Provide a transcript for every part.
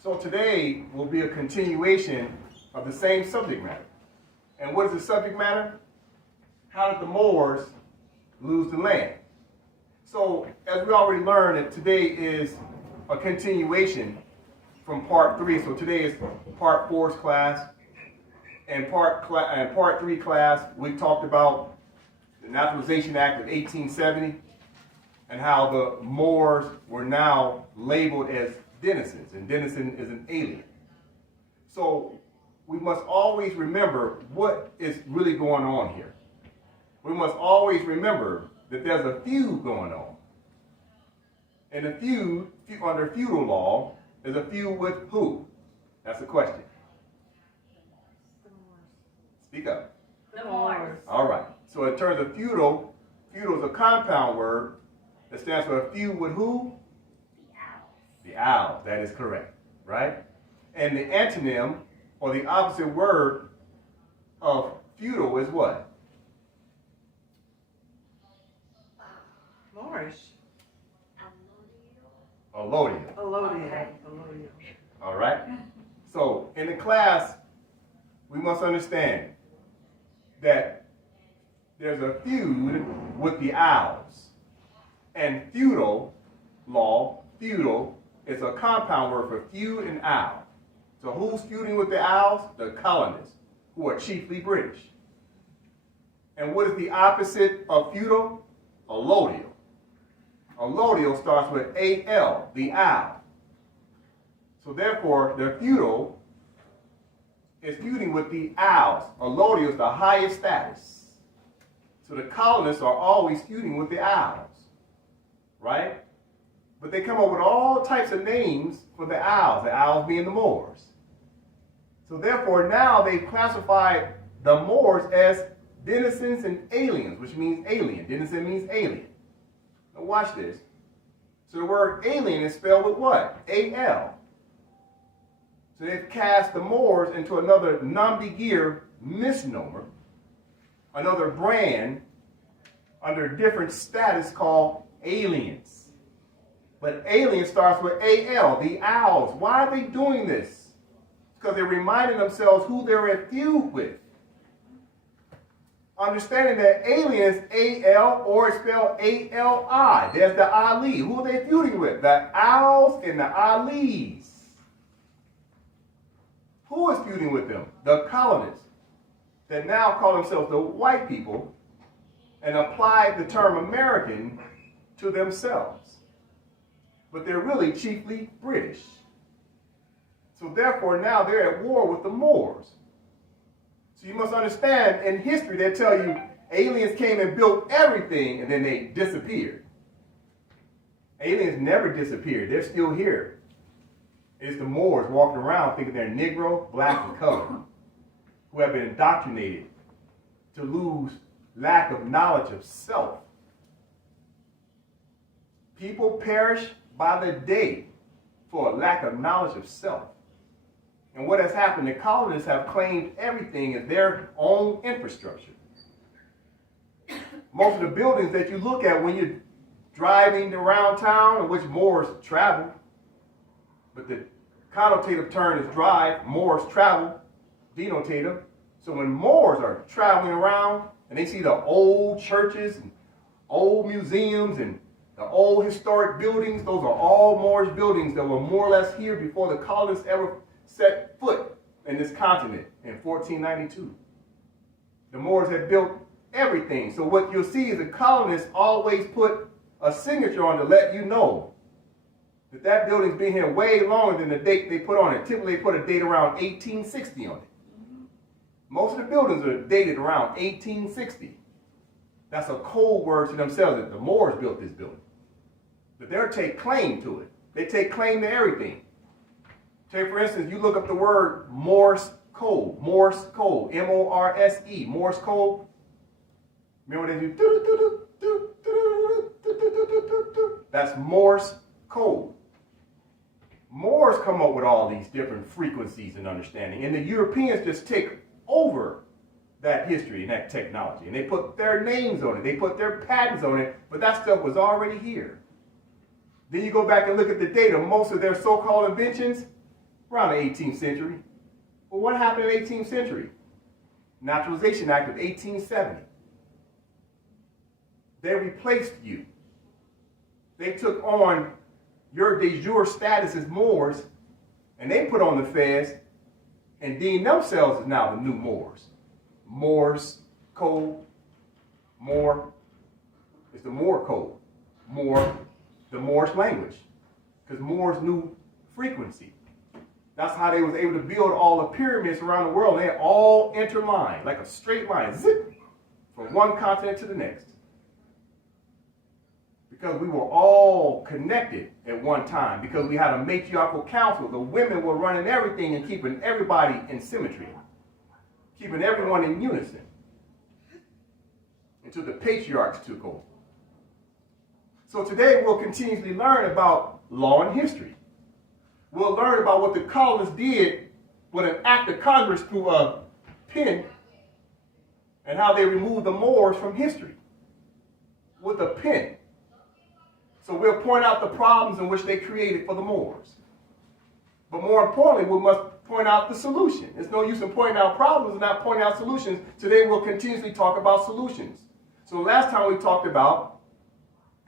So today will be a continuation of the same subject matter. And what is the subject matter? How did the Moors lose the land? So as we already learned, that today is a continuation from part 3. So today is part 4's class. And part 3 class, we talked about the Naturalization Act of 1870 and how the Moors were now labeled as denizens, and denizen is an alien. So we must always remember what is really going on here. We must always remember that there's a feud going on. And a feud, under feudal law, is a feud with who? That's the question. Speak up. The Moors. All right. So in terms of feudal is a compound word that stands for a feud with who? The owls. That is correct, right? And the antonym, or the opposite word of feudal, is what? Moorish. Allodial. Allodial. All right? So in the class, we must understand that there's a feud with the owls. And feudal law, feudal, is a compound word for feud and owl. So who's feuding with the owls? The colonists, who are chiefly British. And what is the opposite of feudal? Allodial. Allodial starts with A-L, the owl. So therefore, the feudal is feuding with the owls. Allodial is the highest status. So the colonists are always feuding with the owls, right? But they come up with all types of names for the owls being the Moors. So therefore, now they've classified the Moors as denizens and aliens, which means alien. Denizen means alien. Now watch this. So the word alien is spelled with what? A-L. So they've cast the Moors into another non-begeer misnomer, another brand under a different status called aliens. But alien starts with A-L, the owls. Why are they doing this? Because they're reminding themselves who they're at feud with. Understanding that alien is A-L or it's spelled A-L-I. There's the Ali. Who are they feuding with? The owls and the Alis. Who is feuding with them? The colonists that now call themselves the white people and apply the term American to themselves. But they're really chiefly British. So therefore now they're at war with the Moors. So you must understand, in history they tell you aliens came and built everything and then they disappeared. Aliens never disappeared. They're still here. It's the Moors walking around thinking they're Negro, black, and colored, who have been indoctrinated to lose lack of knowledge of self. People perish by the day for a lack of knowledge of self. And what has happened, the colonists have claimed everything as their own infrastructure. Most of the buildings that you look at when you're driving around town, in which Moors travel, but the connotative term is drive, Moors travel, denotative. So when Moors are traveling around and they see the old churches and old museums and the old historic buildings, those are all Moorish buildings that were more or less here before the colonists ever set foot in this continent in 1492. The Moors had built everything. So what you'll see is the colonists always put a signature on to let you know that that building's been here way longer than the date they put on it. Typically they put a date around 1860 on it. Most of the buildings are dated around 1860. That's a code word to themselves that the Moors built this building. But they'll take claim to it. They take claim to everything. Take, for instance, you look up the word Morse code, M-O-R-S-E, Morse code. Remember when they do? That's Morse code. Moors come up with all these different frequencies and understanding, and the Europeans just take over that history and that technology, and they put their names on it, they put their patents on it, but that stuff was already here. Then you go back and look at the data. Most of their so-called inventions around the 18th century. Well, what happened in the 18th century? Naturalization Act of 1870. They replaced you. They took on your de jure status as Moors, and they put on the fez and deemed themselves as now the new Moors. Moors code, Moor is the Moor code. Moor, the Moorish language, because Moors knew frequency. That's how they was able to build all the pyramids around the world. They all interlined, like a straight line, zip, from one continent to the next. Because we were all connected at one time, because we had a matriarchal council. The women were running everything and keeping everybody in symmetry, keeping everyone in unison, until the patriarchs took over. So today we'll continuously learn about law and history. We'll learn about what the colonists did with an act of Congress through a pen, and how they removed the Moors from history with a pen. So we'll point out the problems in which they created for the Moors. But more importantly, we must point out the solution. There's no use in pointing out problems and not pointing out solutions. Today we'll continuously talk about solutions. So last time we talked about,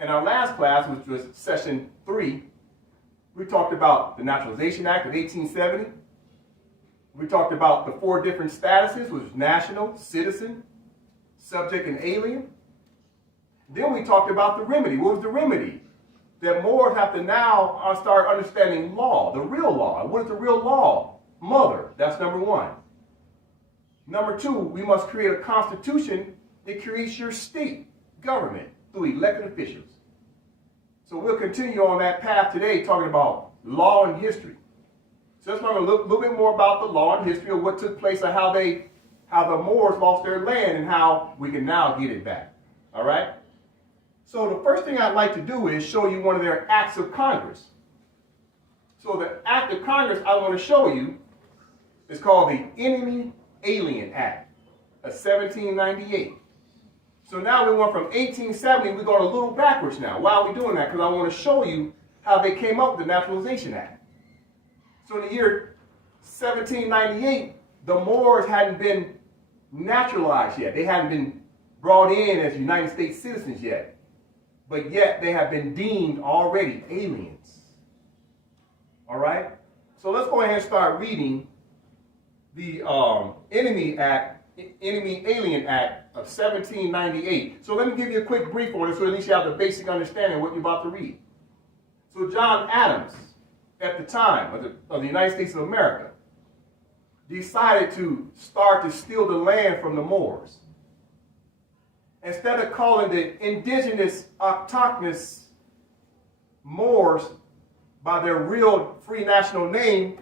in our last class, which was session 3, we talked about the Naturalization Act of 1870. We talked about the 4 different statuses, which was national, citizen, subject, and alien. Then we talked about the remedy. What was the remedy? That Moors have to now start understanding law, the real law. What is the real law? Mother, that's number 1. Number 2, we must create a constitution that creates your state government through elected officials. So we'll continue on that path today, talking about law and history. So let's learn a little bit more about the law and history of what took place and how the Moors lost their land and how we can now get it back. All right? So the first thing I'd like to do is show you one of their acts of Congress. So the act of Congress I want to show you is called the Enemy Alien Act of 1798. So now we went from 1870, we're going a little backwards now. Why are we doing that? Because I want to show you how they came up with the Naturalization Act. So in the year 1798, the Moors hadn't been naturalized yet. They hadn't been brought in as United States citizens yet. But yet they have been deemed already aliens. All right? So let's go ahead and start reading the Enemy Alien Act of 1798. So let me give you a quick brief on it so at least you have the basic understanding of what you're about to read. So John Adams, at the time of the United States of America, decided to start to steal the land from the Moors. Instead of calling the indigenous autochthonous Moors by their real free national name,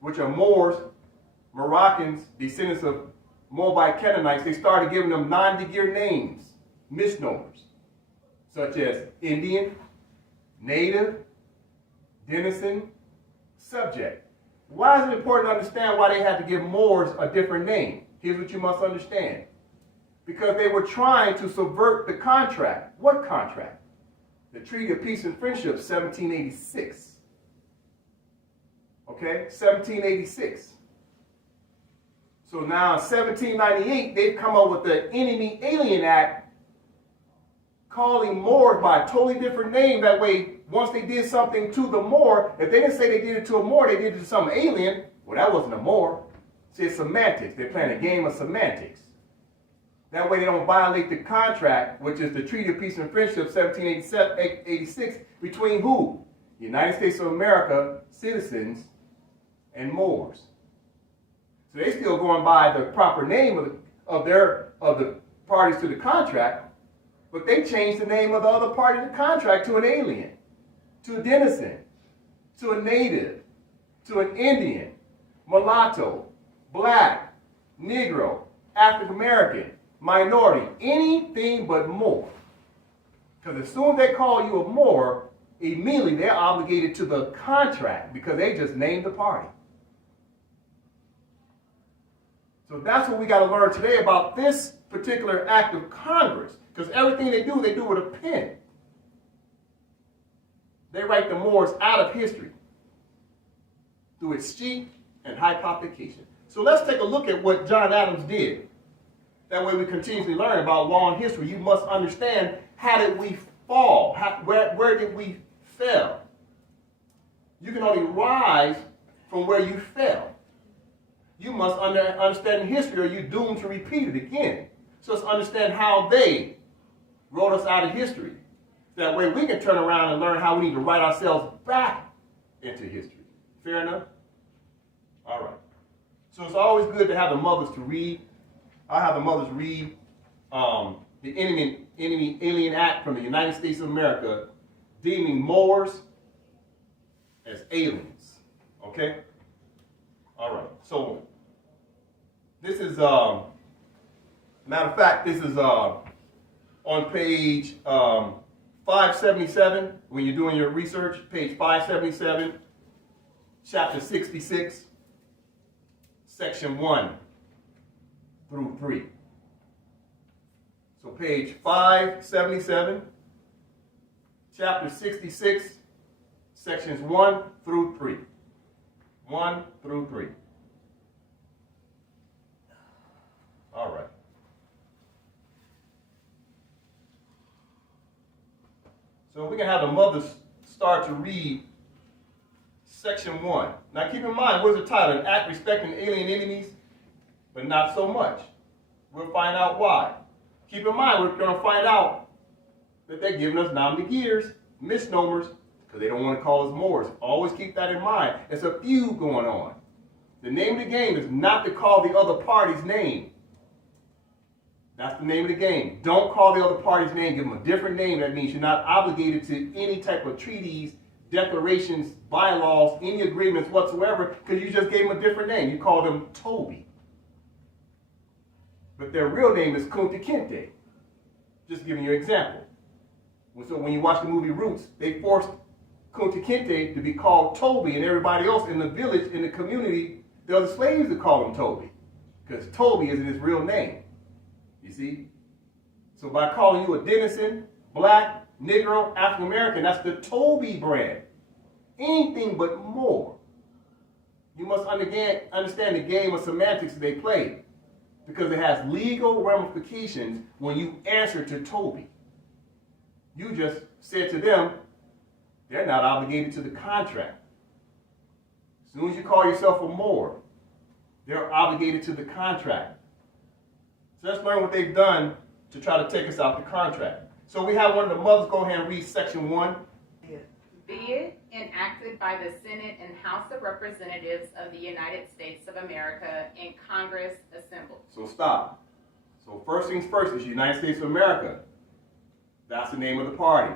which are Moors, Moroccans, descendants of Moabite Canaanites, they started giving them non-de-jure names, misnomers, such as Indian, native, denizen, subject. Why is it important to understand why they had to give Moors a different name? Here's what you must understand. Because they were trying to subvert the contract. What contract? The Treaty of Peace and Friendship, 1786. Okay, 1786. So now in 1798, they've come up with the Enemy Alien Act, calling Moors by a totally different name. That way, once they did something to the Moor, if they didn't say they did it to a Moor, they did it to some alien, well, that wasn't a Moor. See, it's semantics. They're playing a game of semantics. That way they don't violate the contract, which is the Treaty of Peace and Friendship, 1786, between who? The United States of America, citizens, and Moors. So they're still going by the proper name of the parties to the contract, but they changed the name of the other party to the contract to an alien, to a denizen, to a native, to an Indian, mulatto, black, Negro, African American, minority, anything but Moor. Because as soon as they call you a Moor, immediately they're obligated to the contract because they just named the party. So that's what we got to learn today about this particular act of Congress. Because everything they do with a pen. They write the Moors out of history. through its sheep and hypothecation. So let's take a look at what John Adams did. That way we continuously learn about law and history. You must understand, how did we fall? Where did we fail? You can only rise from where you fell. You must understand history, or you're doomed to repeat it again. So let's understand how they wrote us out of history. That way we can turn around and learn how we need to write ourselves back into history. Fair enough? All right. So it's always good to have the mothers to read. I have the mothers read the Enemy Alien Act from the United States of America, deeming Moors as aliens. Okay? All right. So this is, matter of fact, this is on page 577, when you're doing your research, page 577, chapter 66, section 1 through 3. So page 577, chapter 66, sections 1 through 3. 1 through 3. All right. So we can have the mothers start to read section 1. Now keep in mind, what is the title? An act respecting alien enemies, but not so much. We'll find out why. Keep in mind, we're going to find out that they're giving us nom de guerres, misnomers, because they don't want to call us Moors. Always keep that in mind. It's a feud going on. The name of the game is not to call the other party's name. That's the name of the game. Don't call the other party's name. Give them a different name. That means you're not obligated to any type of treaties, declarations, bylaws, any agreements whatsoever, because you just gave them a different name. You called them Toby. But their real name is Kunta Kinte. Just giving you an example. So when you watch the movie Roots, they forced Kunta Kinte to be called Toby, and everybody else in the village, in the community, the other slaves would call him Toby, because Toby isn't his real name. You see? So by calling you a denizen, black, Negro, African American, that's the Toby brand. Anything but more. You must understand the game of semantics that they play, because it has legal ramifications when you answer to Toby. You just said to them, they're not obligated to the contract. As soon as you call yourself a Moor, they're obligated to the contract. So let's learn what they've done to try to take us out the contract. So we have one of the mothers go ahead and read section 1. Be it enacted by the Senate and House of Representatives of the United States of America and Congress assembled. So stop. So first things first is United States of America. That's the name of the party.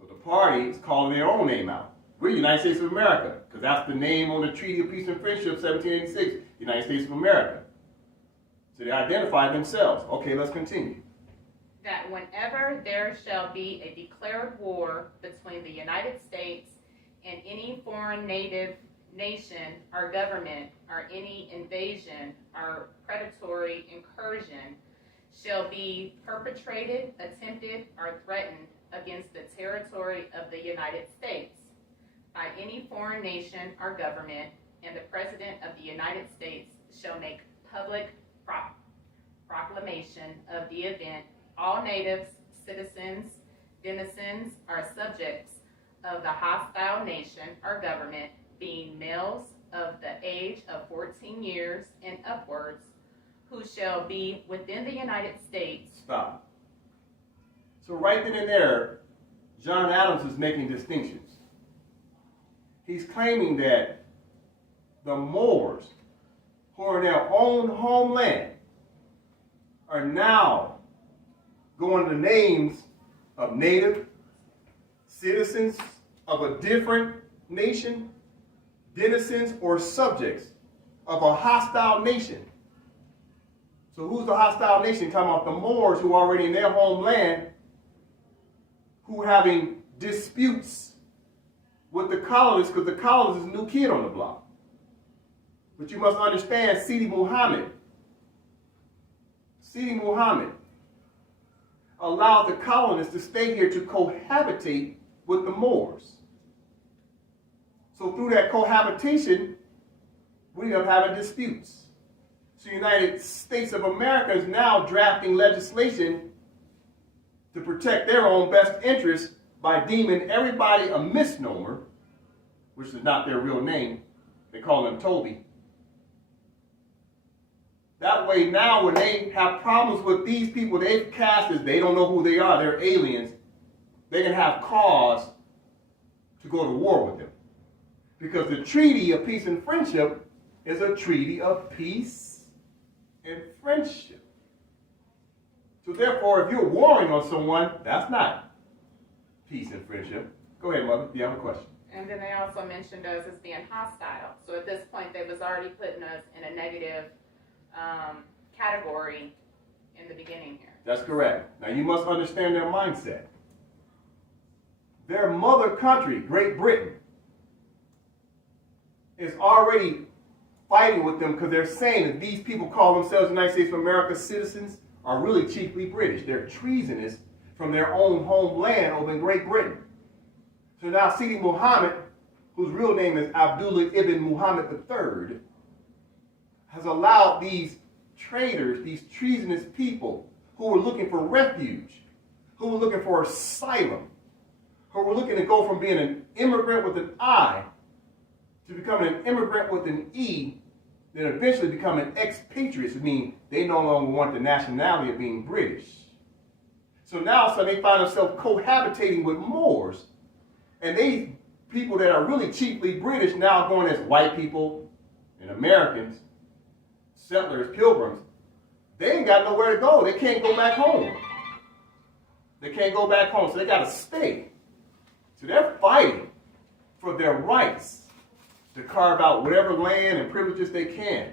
So the party is calling their own name out. We're United States of America, because that's the name on the Treaty of Peace and Friendship, 1786, United States of America. So they identify themselves. Okay, let's continue. That whenever there shall be a declared war between the United States and any foreign native nation or government, or any invasion or predatory incursion shall be perpetrated, attempted, or threatened against the territory of the United States by any foreign nation or government, and the President of the United States shall make public proclamation of the event, all natives, citizens, denizens, or subjects of the hostile nation or government, being males of the age of 14 years and upwards, who shall be within the United States. Stop. So right then and there, John Adams is making distinctions. He's claiming that the Moors, who are in their own homeland, are now going to the names of native, citizens of a different nation, denizens or subjects of a hostile nation. So who's the hostile nation? Talking about the Moors, who are already in their homeland, who are having disputes with the colonists, because the colonists is a new kid on the block. But you must understand, Sidi Muhammad allowed the colonists to stay here to cohabitate with the Moors. So through that cohabitation, we end up having disputes. So the United States of America is now drafting legislation to protect their own best interests by deeming everybody a misnomer, which is not their real name. They call them Toby. That way now when they have problems with these people they've cast as they don't know who they are, they're aliens, they can have cause to go to war with them. Because the Treaty of Peace and Friendship is a treaty of peace and friendship. So therefore, if you're warring on someone, that's not peace and friendship. Go ahead, Mother, if you have a question. And then they also mentioned us as being hostile. So at this point, they was already putting us in a negative category in the beginning here. That's correct. Now you must understand their mindset. Their mother country, Great Britain, is already fighting with them because they're saying that these people call themselves United States of America citizens are really chiefly British. They're treasonous from their own homeland over in Great Britain. So now Sidi Muhammad, whose real name is Abdullah ibn Muhammad III, has allowed these traitors, these treasonous people who were looking for refuge, who were looking for asylum, who were looking to go from being an immigrant with an I to becoming an immigrant with an E, then eventually becoming expatriates, which means they no longer want the nationality of being British. So now they find themselves cohabitating with Moors, and these people that are really chiefly British now going as white people and Americans, settlers, pilgrims. They ain't got nowhere to go. They can't go back home. They can't go back home, so they got to stay. So they're fighting for their rights to carve out whatever land and privileges they can,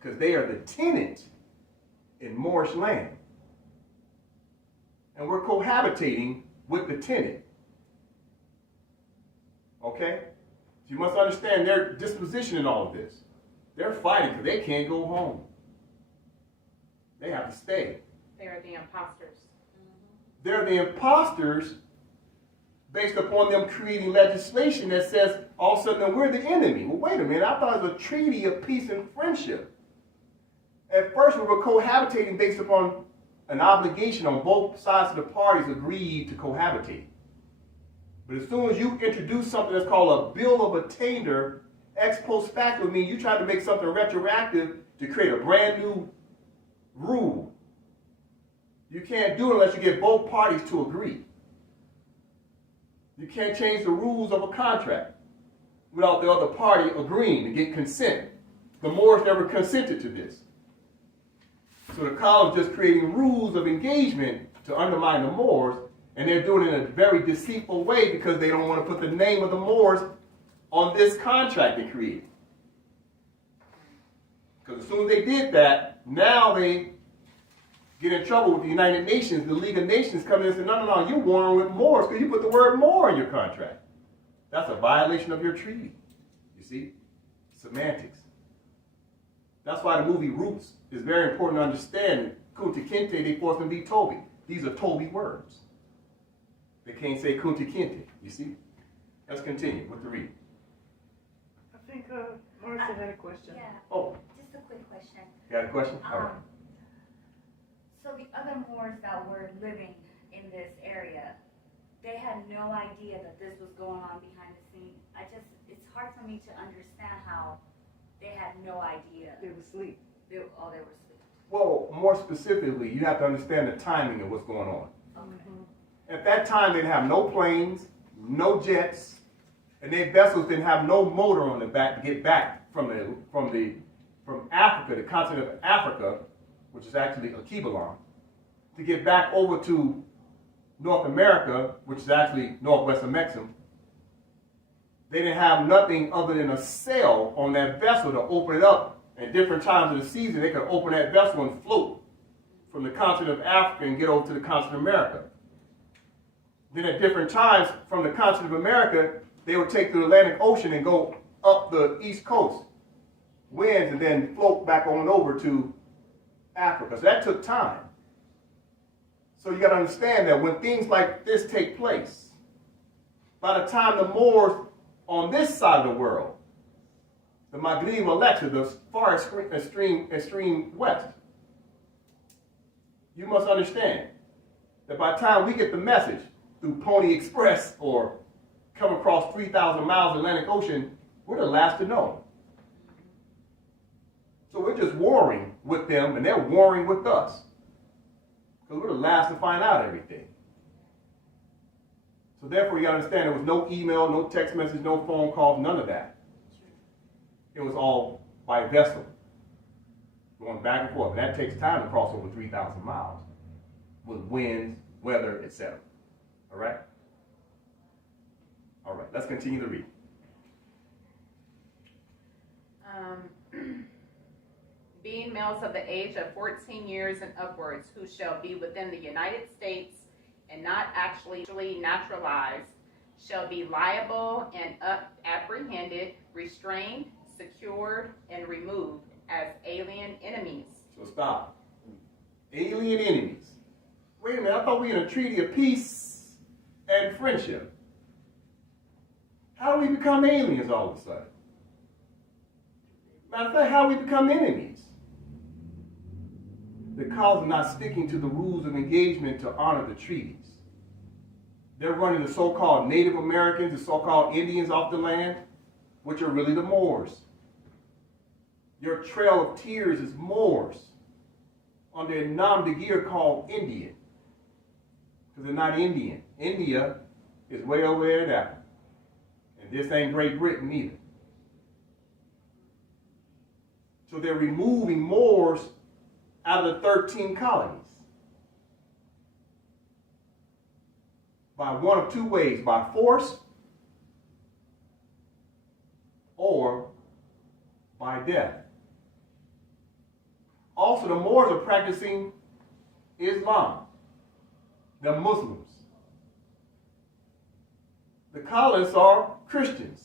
because they are the tenant in Moorish land. And we're cohabitating with the tenant. Okay? So you must understand their disposition in all of this. They're fighting because they can't go home. They have to stay. They are the imposters. They're the imposters based upon them creating legislation that says all of a sudden we're the enemy. Well, wait a minute. I thought it was a treaty of peace and friendship. At first, we were cohabitating based upon an obligation on both sides of the parties agreed to cohabitate. But as soon as you introduce something that's called a bill of attainder, ex post facto, means you try to make something retroactive to create a brand new rule. You can't do it unless you get both parties to agree. You can't change the rules of a contract without the other party agreeing to get consent. The Moors never consented to this. So the column is just creating rules of engagement to undermine the Moors, and they're doing it in a very deceitful way because they don't want to put the name of the Moors on this contract they created. Because as soon as they did that, now they get in trouble with the United Nations. The League of Nations come in and say, no, you're warring with Moors because you put the word Moor in your contract. That's a violation of your treaty. You see? Semantics. That's why the movie Roots is very important to understand. Kunta Kinte, they force them to be Toby. These are Toby words. They can't say Kunta Kinte. You see? Let's continue with the reading. I think Marcia had a question. Yeah. Oh. Just a quick question. You got a question? All right. So the other Moors that were living in this area, they had no idea that this was going on behind the scenes. It's hard for me to understand how they had no idea. They were asleep. They were asleep. Well, more specifically, you have to understand the timing of what's going on. Okay. At that time, they didn't have no planes, no jets, and their vessels didn't have no motor on the back to get back from Africa, the continent of Africa, which is actually Akibalon, to get back over to North America, which is actually northwest of Mexico. They didn't have nothing other than a sail on that vessel to open it up. At different times of the season, they could open that vessel and float from the continent of Africa and get over to the continent of America. Then at different times from the continent of America, they would take the Atlantic Ocean and go up the east coast, winds, and then float back on over to Africa. So that took time. So you got to understand that when things like this take place, by the time the Moors on this side of the world, the Maghrib Alexa, the far extreme west, you must understand that by the time we get the message through Pony Express or come across 3,000 miles of Atlantic Ocean, we're the last to know. So we're just warring with them, and they're warring with us. Because we're the last to find out everything. So therefore, you got to understand there was no email, no text message, no phone calls, none of that. It was all by vessel, going back and forth. And that takes time to cross over 3,000 miles with winds, weather, etc. All right? All right, let's continue to read. Being males of the age of 14 years and upwards who shall be within the United States and not actually naturalized shall be liable and apprehended, restrained, secured, and removed as alien enemies. So stop. Alien enemies. Wait a minute, I thought we were in a treaty of peace and friendship. How do we become aliens all of a sudden? Matter of fact, how do we become enemies? Because of not sticking to the rules of engagement to honor the treaties. They're running the so-called Native Americans, the so-called Indians off the land, which are really the Moors. Your trail of tears is Moors on their nom de guerre called Indian. Because they're not Indian. India is way over there in Africa. And this ain't Great Britain either. So they're removing Moors out of the 13 colonies. By one of two ways, by force or by death. Also, the Moors are practicing Islam. They're Muslims. The colonists are Christians.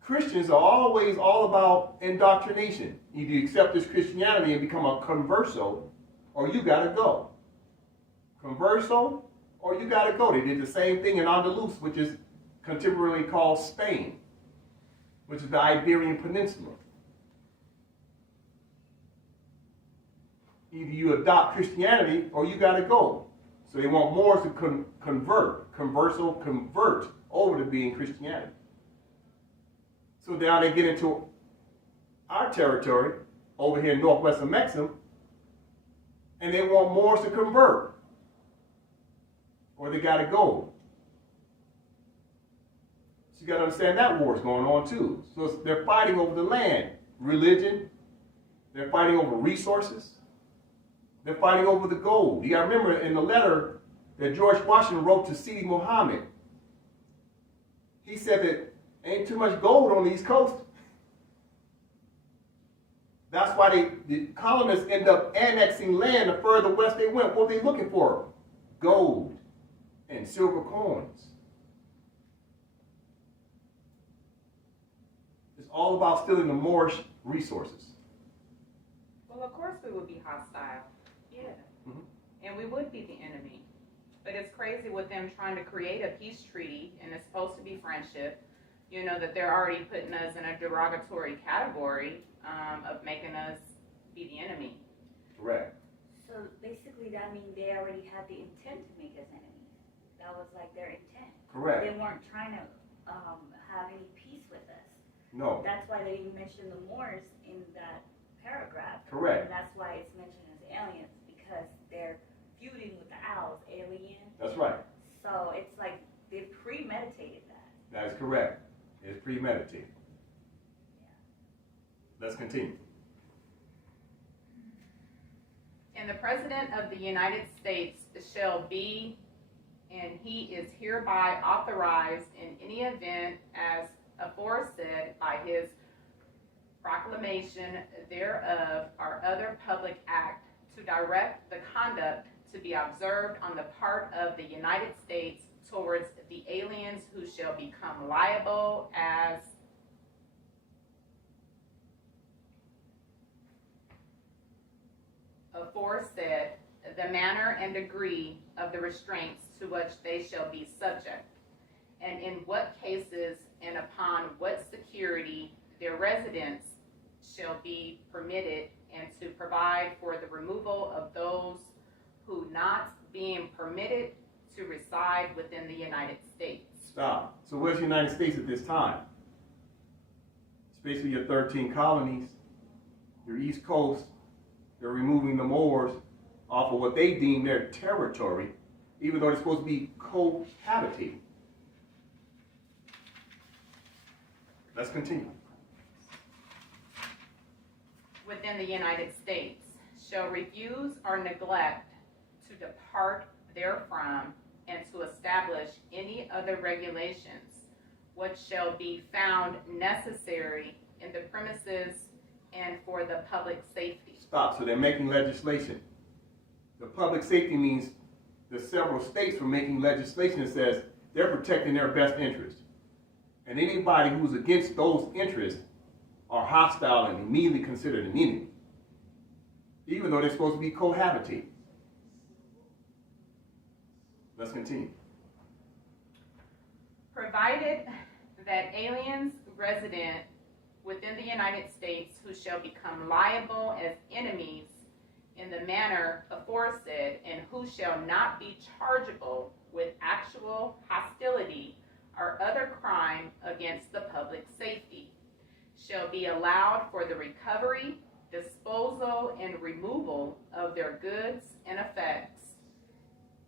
Christians are always all about indoctrination. Either you accept this Christianity and become a converso, or you got to go. Converso, or you got to go. They did the same thing in Andalus, which is contemporarily called Spain, which is the Iberian Peninsula. Either you adopt Christianity, or you got to go. So they want Moors to convert over to being Christianity. So now they get into our territory over here in northwest of Mexico, and they want Moors to convert, or they got to go. So you got to understand that war is going on too. So they're fighting over the land, religion. They're fighting over resources. They're fighting over the gold. You got to remember in the letter that George Washington wrote to Sidi Muhammad, he said that ain't too much gold on the East Coast. That's why the colonists end up annexing land the further west they went. What were they looking for? Gold and silver coins. It's all about stealing the Moorish resources. Well, of course we would be hostile. Yeah. Mm-hmm. And we would be the enemy. But it's crazy with them trying to create a peace treaty, and it's supposed to be friendship. You know, that they're already putting us in a derogatory category of making us be the enemy. Correct. So basically that means they already had the intent to make us enemies. That was like their intent. Correct. They weren't trying to have any peace with us. No. That's why they mentioned the Moors in that paragraph. Correct. And that's why it's mentioned as aliens, because they're feuding with the owls, alien. That's right. So it's like they premeditated that. That is correct. It's premeditated. Yeah. Let's continue. And the President of the United States shall be, and he is hereby authorized in any event as aforesaid by his proclamation thereof or other public act, to direct the conduct to be observed on the part of the United States towards the aliens who shall become liable as aforesaid, the manner and degree of the restraints to which they shall be subject, and in what cases and upon what security their residence shall be permitted, and to provide for the removal of those who not being permitted to reside within the United States. Stop. So where's the United States at this time? It's basically your 13 colonies, your East Coast. They're removing the Moors off of what they deem their territory, even though they're supposed to be cohabitating. Let's continue. Within the United States shall refuse or neglect to depart therefrom, and to establish any other regulations which shall be found necessary in the premises and for the public safety. Stop. So they're making legislation. The public safety means the several states were making legislation that says they're protecting their best interest. And anybody who's against those interests are hostile and immediately considered an enemy, even though they're supposed to be cohabitating. Let's continue. Provided that aliens resident within the United States who shall become liable as enemies in the manner aforesaid, and who shall not be chargeable with actual hostility or other crime against the public safety, shall be allowed for the recovery, disposal, and removal of their goods and effects,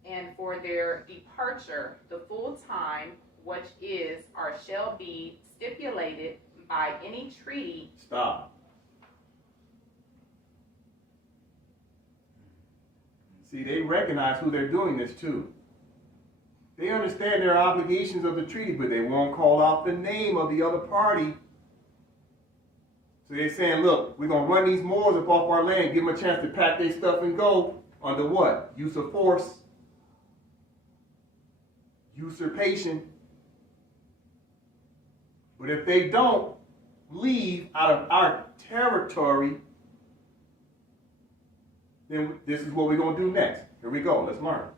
and for their departure the full time which is or shall be stipulated by any treaty. Stop. See, they recognize who they're doing this to. They understand their obligations of the treaty, but they won't call out the name of the other party. So they're saying, look, we're going to run these Moors up off our land, give them a chance to pack their stuff and go under what? Use of force, usurpation. But if they don't leave out of our territory, then this is what we're going to do next. Here we go. Let's learn.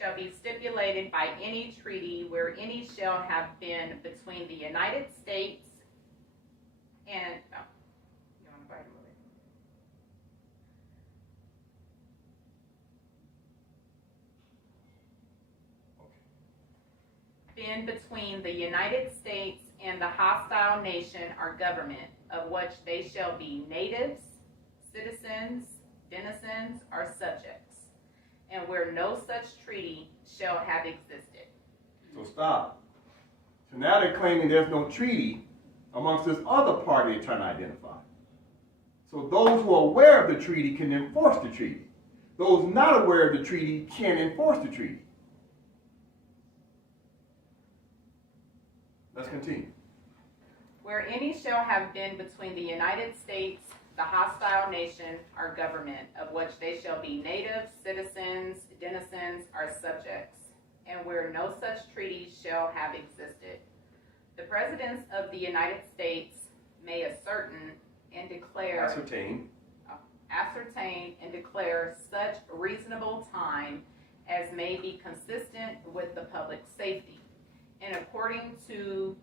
Shall be stipulated by any treaty where any shall have been between the United States and, you want to go ahead and move it? Been between the United States and the hostile nation or government, of which they shall be natives, citizens, denizens, or subjects, and where no such treaty shall have existed. So stop. So now they're claiming there's no treaty amongst this other party they're trying to identify. So those who are aware of the treaty can enforce the treaty. Those not aware of the treaty can't enforce the treaty. Let's continue. Where any shall have been between the United States, the hostile nation or government, of which they shall be natives, citizens, denizens, or subjects, and where no such treaty shall have existed. The presidents of the United States may ascertain and declare, Ascertain and declare such reasonable time as may be consistent with the public safety, and according to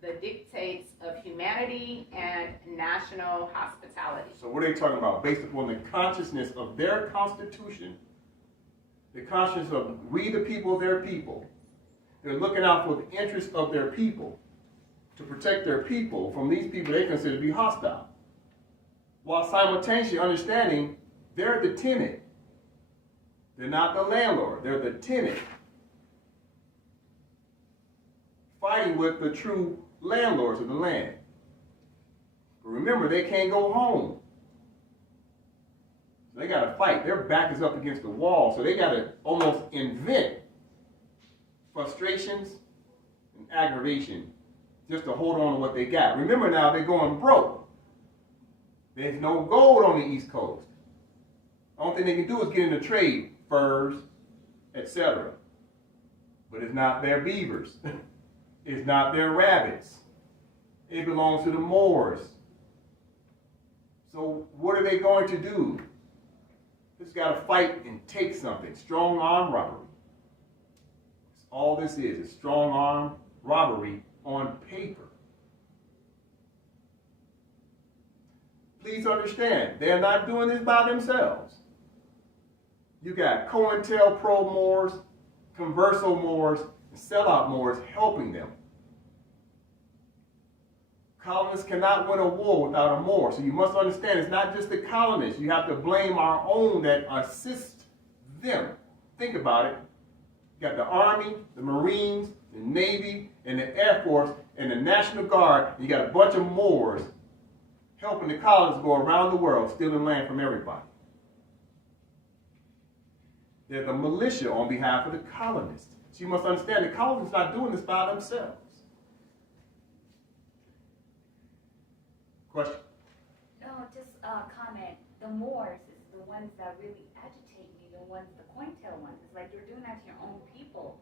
the dictates of humanity and national hospitality. So what are they talking about? Based upon the consciousness of their constitution, the consciousness of we the people, their people. They're looking out for the interests of their people, to protect their people from these people they consider to be hostile, while simultaneously understanding they're the tenant. They're not the landlord, they're the tenant, fighting with the true landlords of the land. But remember, they can't go home. So they got to fight. Their back is up against the wall, so they got to almost invent frustrations and aggravation just to hold on to what they got. Remember now, they're going broke. There's no gold on the East Coast. The only thing they can do is get into trade, furs, etc. But it's not their beavers. It's not their rabbits. It belongs to the Moors. So what are they going to do? They just got to fight and take something. Strong arm robbery. all this is strong arm robbery on paper. Please understand, they're not doing this by themselves. You got COINTELPRO Moors, Converso Moors, and sellout Moors helping them. Colonists cannot win a war without a Moor. So you must understand, it's not just the colonists. You have to blame our own that assist them. Think about it. You got the Army, the Marines, the Navy, and the Air Force, and the National Guard. And you got a bunch of Moors helping the colonists go around the world, stealing land from everybody. They're the militia on behalf of the colonists. So you must understand, the colonists are not doing this by themselves. Question? No, just a comment. The Moors is the ones that really agitate me, the ones, the COINTEL ones. It's like you're doing that to your own people.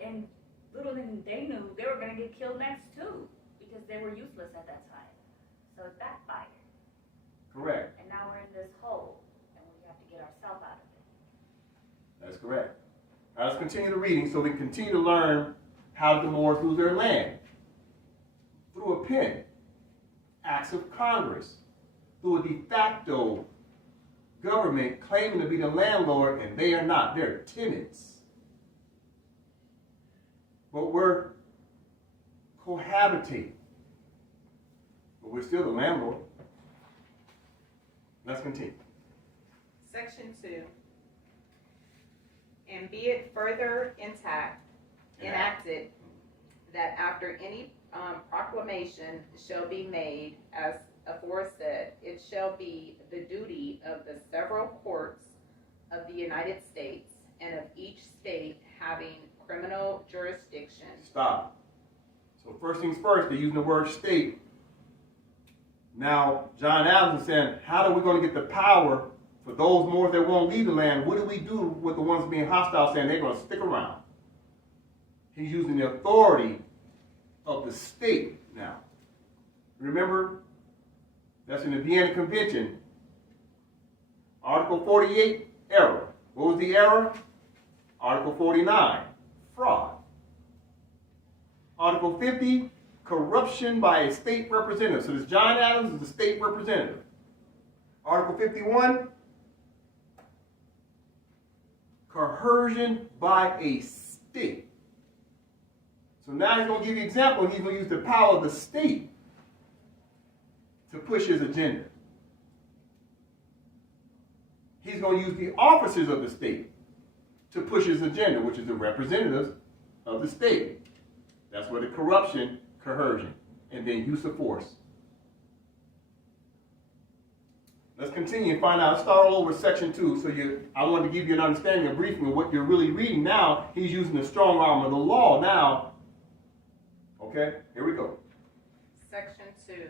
And little did they knew they were going to get killed next too, because they were useless at that time. So it backfired. Correct. And now we're in this hole, and we have to get ourselves out of it. That's correct. Now let's continue the reading so we can continue to learn how the Moors lose their land. Through a pen, acts of Congress, through a de facto government claiming to be the landlord, and they are not. They're tenants. But we're cohabitating. But we're still the landlord. Let's continue. Section 2. And be it further enacted that after any proclamation shall be made as aforesaid, it shall be the duty of the several courts of the United States and of each state having criminal jurisdiction. Stop. So first things first, they're using the word state. Now, John Adams is saying, how are we going to get the power for those Moors that won't leave the land? What do we do with the ones being hostile saying they're going to stick around? He's using the authority of the state now. Remember, that's in the Vienna Convention. Article 48, error. What was the error? Article 49, fraud. Article 50, corruption by a state representative. So this John Adams is the state representative. Article 51, coercion by a state. So now he's going to give you an example, and he's going to use the power of the state to push his agenda. He's going to use the officers of the state to push his agenda, which is the representatives of the state. That's where the corruption, coercion, and then use of force. Let's continue and find out. Let's start all over section 2. So I want to give you an understanding, a briefing of what you're really reading. Now, he's using the strong arm of the law. Now, okay, here we go. Section 2.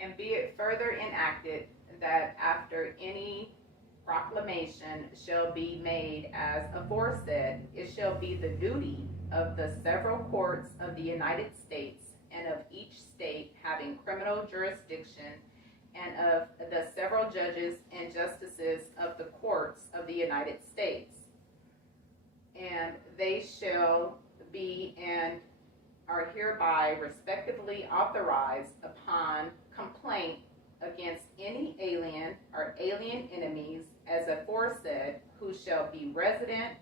And be it further enacted that after any proclamation shall be made as aforesaid, it shall be the duty of the several courts of the United States and of each state having criminal jurisdiction, and of the several judges and justices of the courts of the United States. And they shall be and are hereby respectively authorized upon complaint against any alien or alien enemies as aforesaid, who shall be resident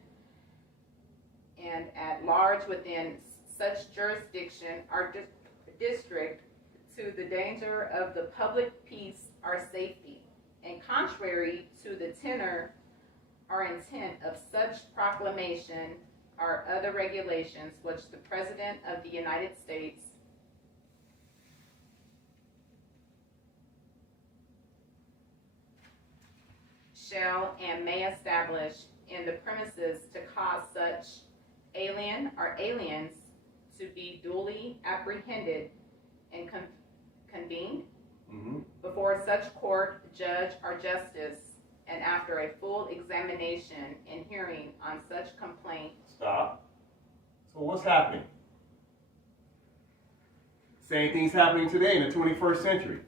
and at large within such jurisdiction or district, to the danger of the public peace or safety, and contrary to the tenor or intent of such proclamation or other regulations which the President of the United States shall and may establish in the premises to cause such alien or aliens to be duly apprehended and convened before such court, judge, or justice, and after a full examination and hearing on such complaint. Stop. So what's happening? Same thing's happening today in the 21st century.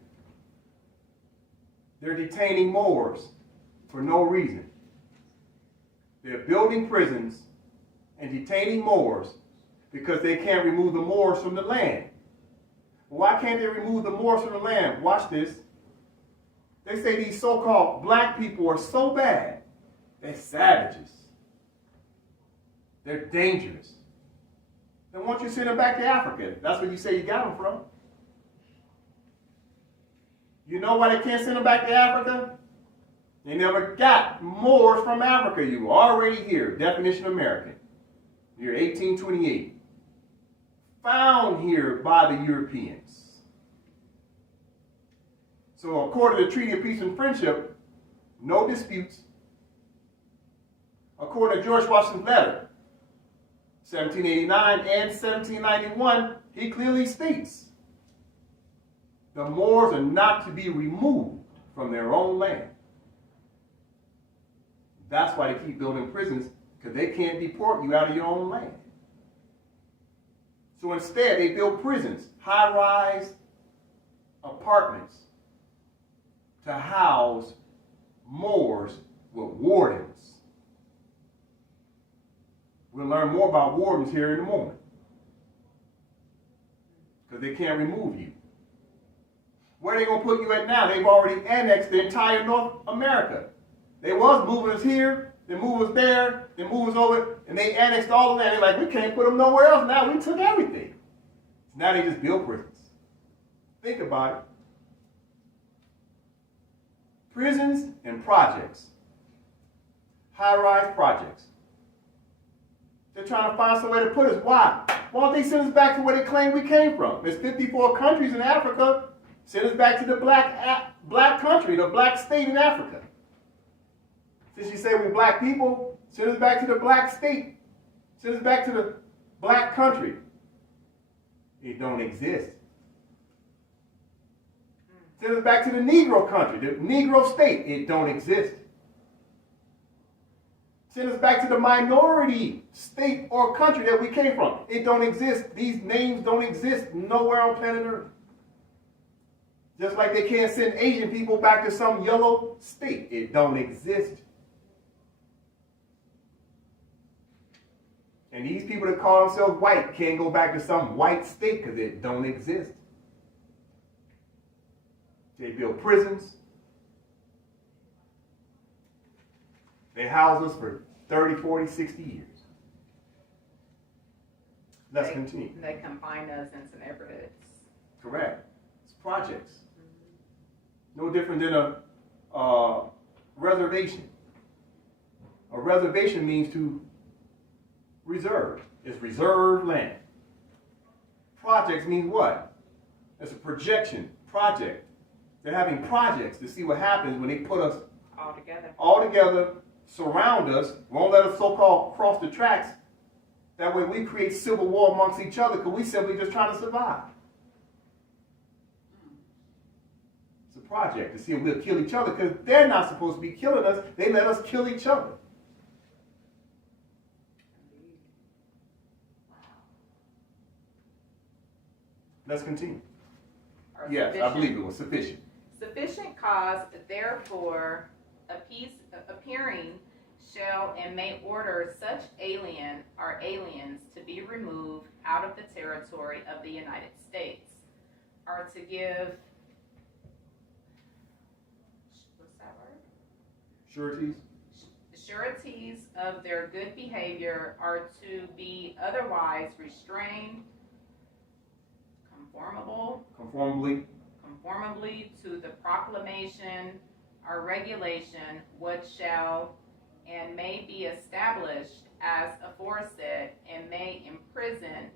They're detaining Moors for no reason. They're building prisons and detaining Moors because they can't remove the Moors from the land. Why can't they remove the Moors from the land? Watch this. They say these so-called black people are so bad. They're savages. They're dangerous. Then why don't you send them back to Africa? That's where you say you got them from. You know why they can't send them back to Africa? They never got Moors from Africa. You were already here. Definition American. Year 1828. Found here by the Europeans. So according to the Treaty of Peace and Friendship, no disputes. According to George Washington's letter, 1789 and 1791, he clearly states the Moors are not to be removed from their own land. That's why they keep building prisons, because they can't deport you out of your own land. So instead, they build prisons, high-rise apartments, to house Moors with wardens. We'll learn more about wardens here in a moment, because they can't remove you. Where are they going to put you at now? They've already annexed the entire North America. They was moving us here, they moved us there, they moved us over, and they annexed all the land. They're like, we can't put them nowhere else now. We took everything. So now they just build prisons. Think about it. Prisons and projects. High-rise projects. They're trying to find some way to put us. Why? Why don't they send us back to where they claim we came from? There's 54 countries in Africa. Send us back to the black country, the black state in Africa. Since you say we're black people, send us back to the black state. Send us back to the black country. It don't exist. Send us back to the Negro country, the Negro state. It don't exist. Send us back to the minority state or country that we came from. It don't exist. These names don't exist nowhere on planet Earth. Just like they can't send Asian people back to some yellow state. It don't exist. And these people that call themselves white can't go back to some white state because it don't exist. They build prisons. They house us for 30, 40, 60 years. Let's continue. They confine us into neighborhoods. Correct. It's projects. No different than a reservation. A reservation means to reserve. It's reserved land. Projects means what? It's a projection, project. They're having projects to see what happens when they put us all together, surround us, won't let us so-called cross the tracks. That way we create civil war amongst each other because we simply just trying to survive. It's a project to see if we'll kill each other because they're not supposed to be killing us. They let us kill each other. Let's continue. Yes, I believe it was sufficient. Sufficient cause, therefore, appearing shall and may order such alien or aliens to be removed out of the territory of the United States, or to give, what's that word? Sureties. Sureties of their good behavior, are to be otherwise restrained, conformably to the proclamation or regulation what shall and may be established as aforesaid, and may imprison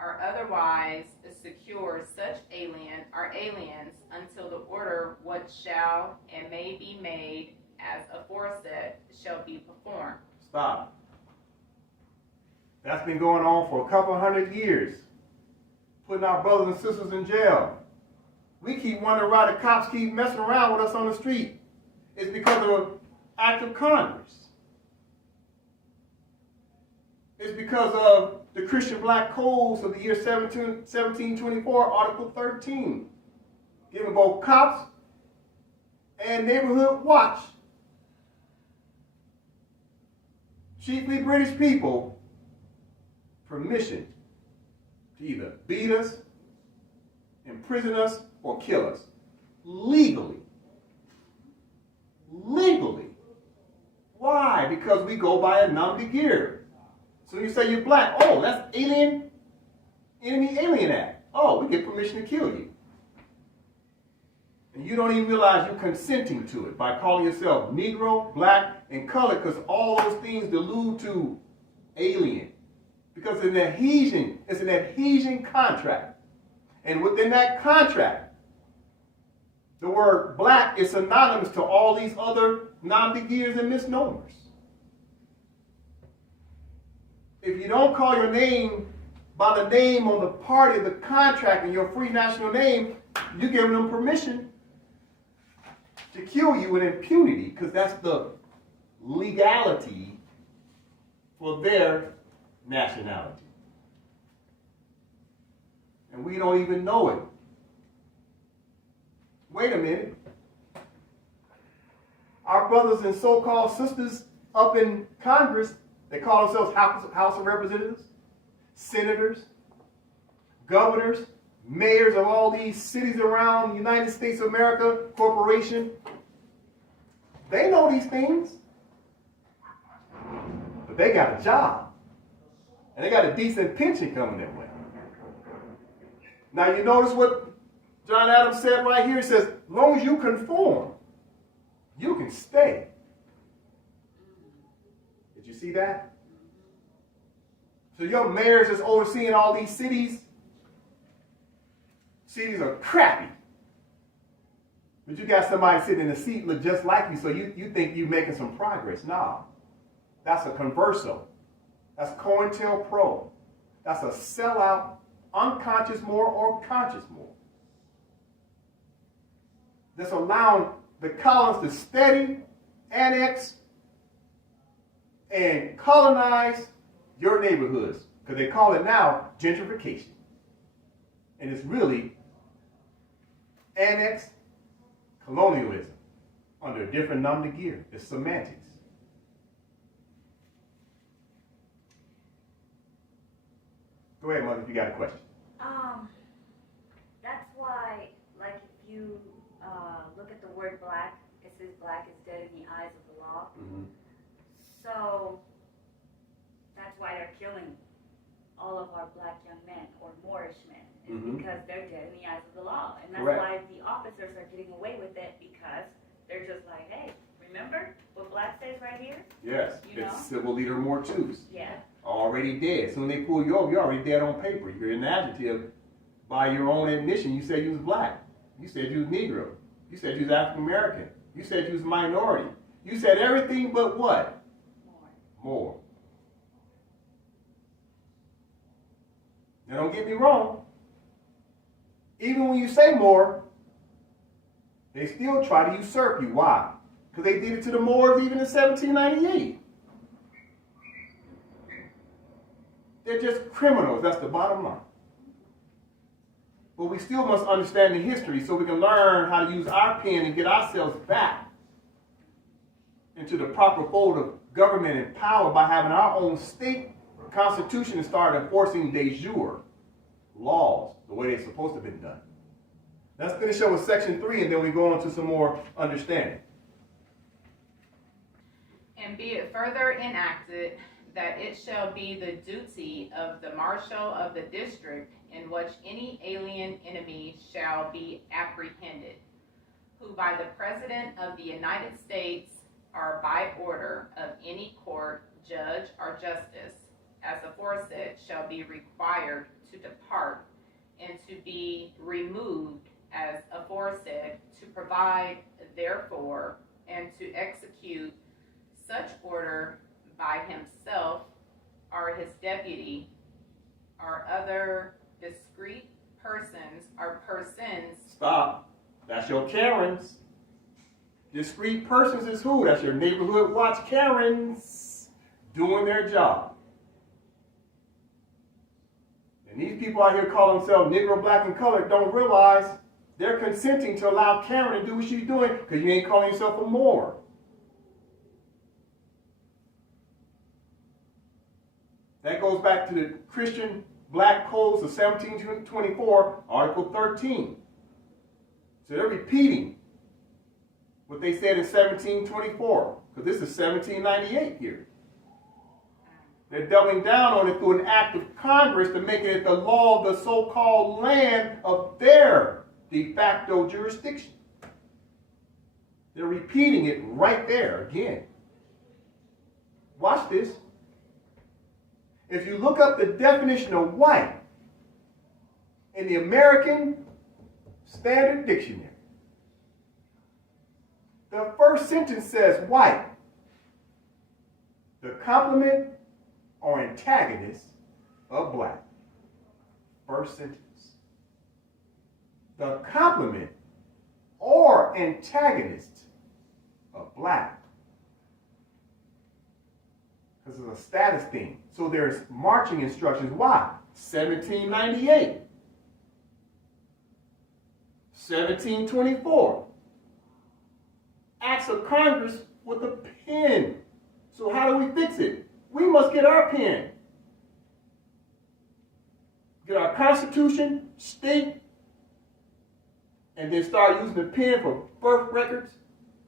or otherwise secure such alien or aliens until the order what shall and may be made as aforesaid shall be performed. Stop. That's been going on for a couple 100 years. Putting our brothers and sisters in jail. We keep wondering why the cops keep messing around with us on the street. It's because of an act of Congress. It's because of the Christian Black Codes of the year 1724, Article 13, giving both cops and neighborhood watch, chiefly British people, permission to either beat us, imprison us, or kill us. Legally. Legally. Why? Because we go by a nom de guerre. So you say you're black. Oh, that's Enemy Alien Act. Oh, we get permission to kill you. And you don't even realize you're consenting to it by calling yourself Negro, black, and colored, because all those things allude to alien. Because it's an adhesion contract. And within that contract, the word black is synonymous to all these other nom de guerres and misnomers. If you don't call your name by the name on the party of the contract and your free national name, you're giving them permission to kill you with impunity, because that's the legality for their nationality. And we don't even know it. Wait a minute. Our brothers and so-called sisters up in Congress, they call themselves House of Representatives, senators, governors, mayors of all these cities around the United States of America, corporation. They know these things. But they got a job. And they got a decent pension coming their way. Now you notice what John Adams said right here. He says, as long as you conform, you can stay. Did you see that? So your mayors is overseeing all these cities. Cities are crappy. But you got somebody sitting in a seat look just like you, so you think you're making some progress. Nah. That's a converso. That's COINTELPRO. That's a sellout, unconscious more or conscious more. That's allowing the colonists to steady, annex, and colonize your neighborhoods. Because they call it now gentrification. And it's really annex colonialism under a different nom de guerre. It's semantics. Go ahead, Mother, if you got a question. That's why, like, if you look at the word black, it says black is dead in the eyes of the law. Mm-hmm. So that's why they're killing all of our black young men or Moorish men, is Mm-hmm. because they're dead in the eyes of the law. And that's Correct. why the officers are getting away with it, because they're just like, hey, remember what black says right here? Yes, You it's know? civil leader Mortus. Yeah. Already dead. Soon they pull you over, you're already dead on paper. You're an adjective by your own admission. You said you was black. You said you was Negro. You said you was African American. You said you was minority. You said everything but what? More. Now don't get me wrong. Even when you say more, they still try to usurp you. Why? Because they did it to the Moors even in 1798. They're just criminals. That's the bottom line. But we still must understand the history so we can learn how to use our pen and get ourselves back into the proper fold of government and power by having our own state constitution and start enforcing de jure laws the way they're supposed to have been done. Let's finish up with section 3 and then we go on to some more understanding. And be it further enacted that it shall be the duty of the marshal of the district in which any alien enemy shall be apprehended, who by the President of the United States or by order of any court, judge, or justice, as aforesaid, shall be required to depart and to be removed as aforesaid, to provide therefore and to execute such order by himself or his deputy or other discreet persons or persons. Stop. That's your Karens. Discreet persons is who? That's your neighborhood watch Karens doing their job. And these people out here call themselves Negro, black, and colored don't realize they're consenting to allow Karen to do what she's doing because you ain't calling yourself a Moor. That goes back to the Christian Black Codes of 1724, Article 13. So they're repeating what they said in 1724, because this is 1798 here. They're doubling down on it through an act of Congress to make it the law of the so-called land of their de facto jurisdiction. They're repeating it right there again. Watch this. If you look up the definition of white in the American Standard Dictionary, the first sentence says white, the complement or antagonist of black. First sentence. The complement or antagonist of black. Because it's a status thing. So there's marching instructions. Why? 1798. 1724. Acts of Congress with a pen. So how do we fix it? We must get our pen. Get our Constitution, state, and then start using the pen for birth records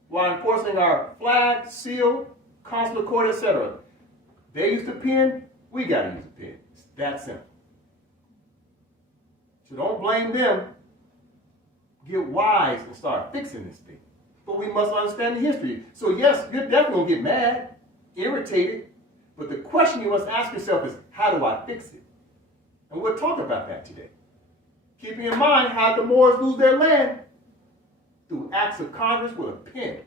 while enforcing our flag, seal, consular court, etc. They use the pen, we got to use the pen. It's that simple. So don't blame them. Get wise and start fixing this thing. But we must understand the history. So yes, you're definitely going to get mad, irritated, but the question you must ask yourself is, how do I fix it? And we'll talk about that today. Keeping in mind how the Moors lose their land through acts of Congress with a pen.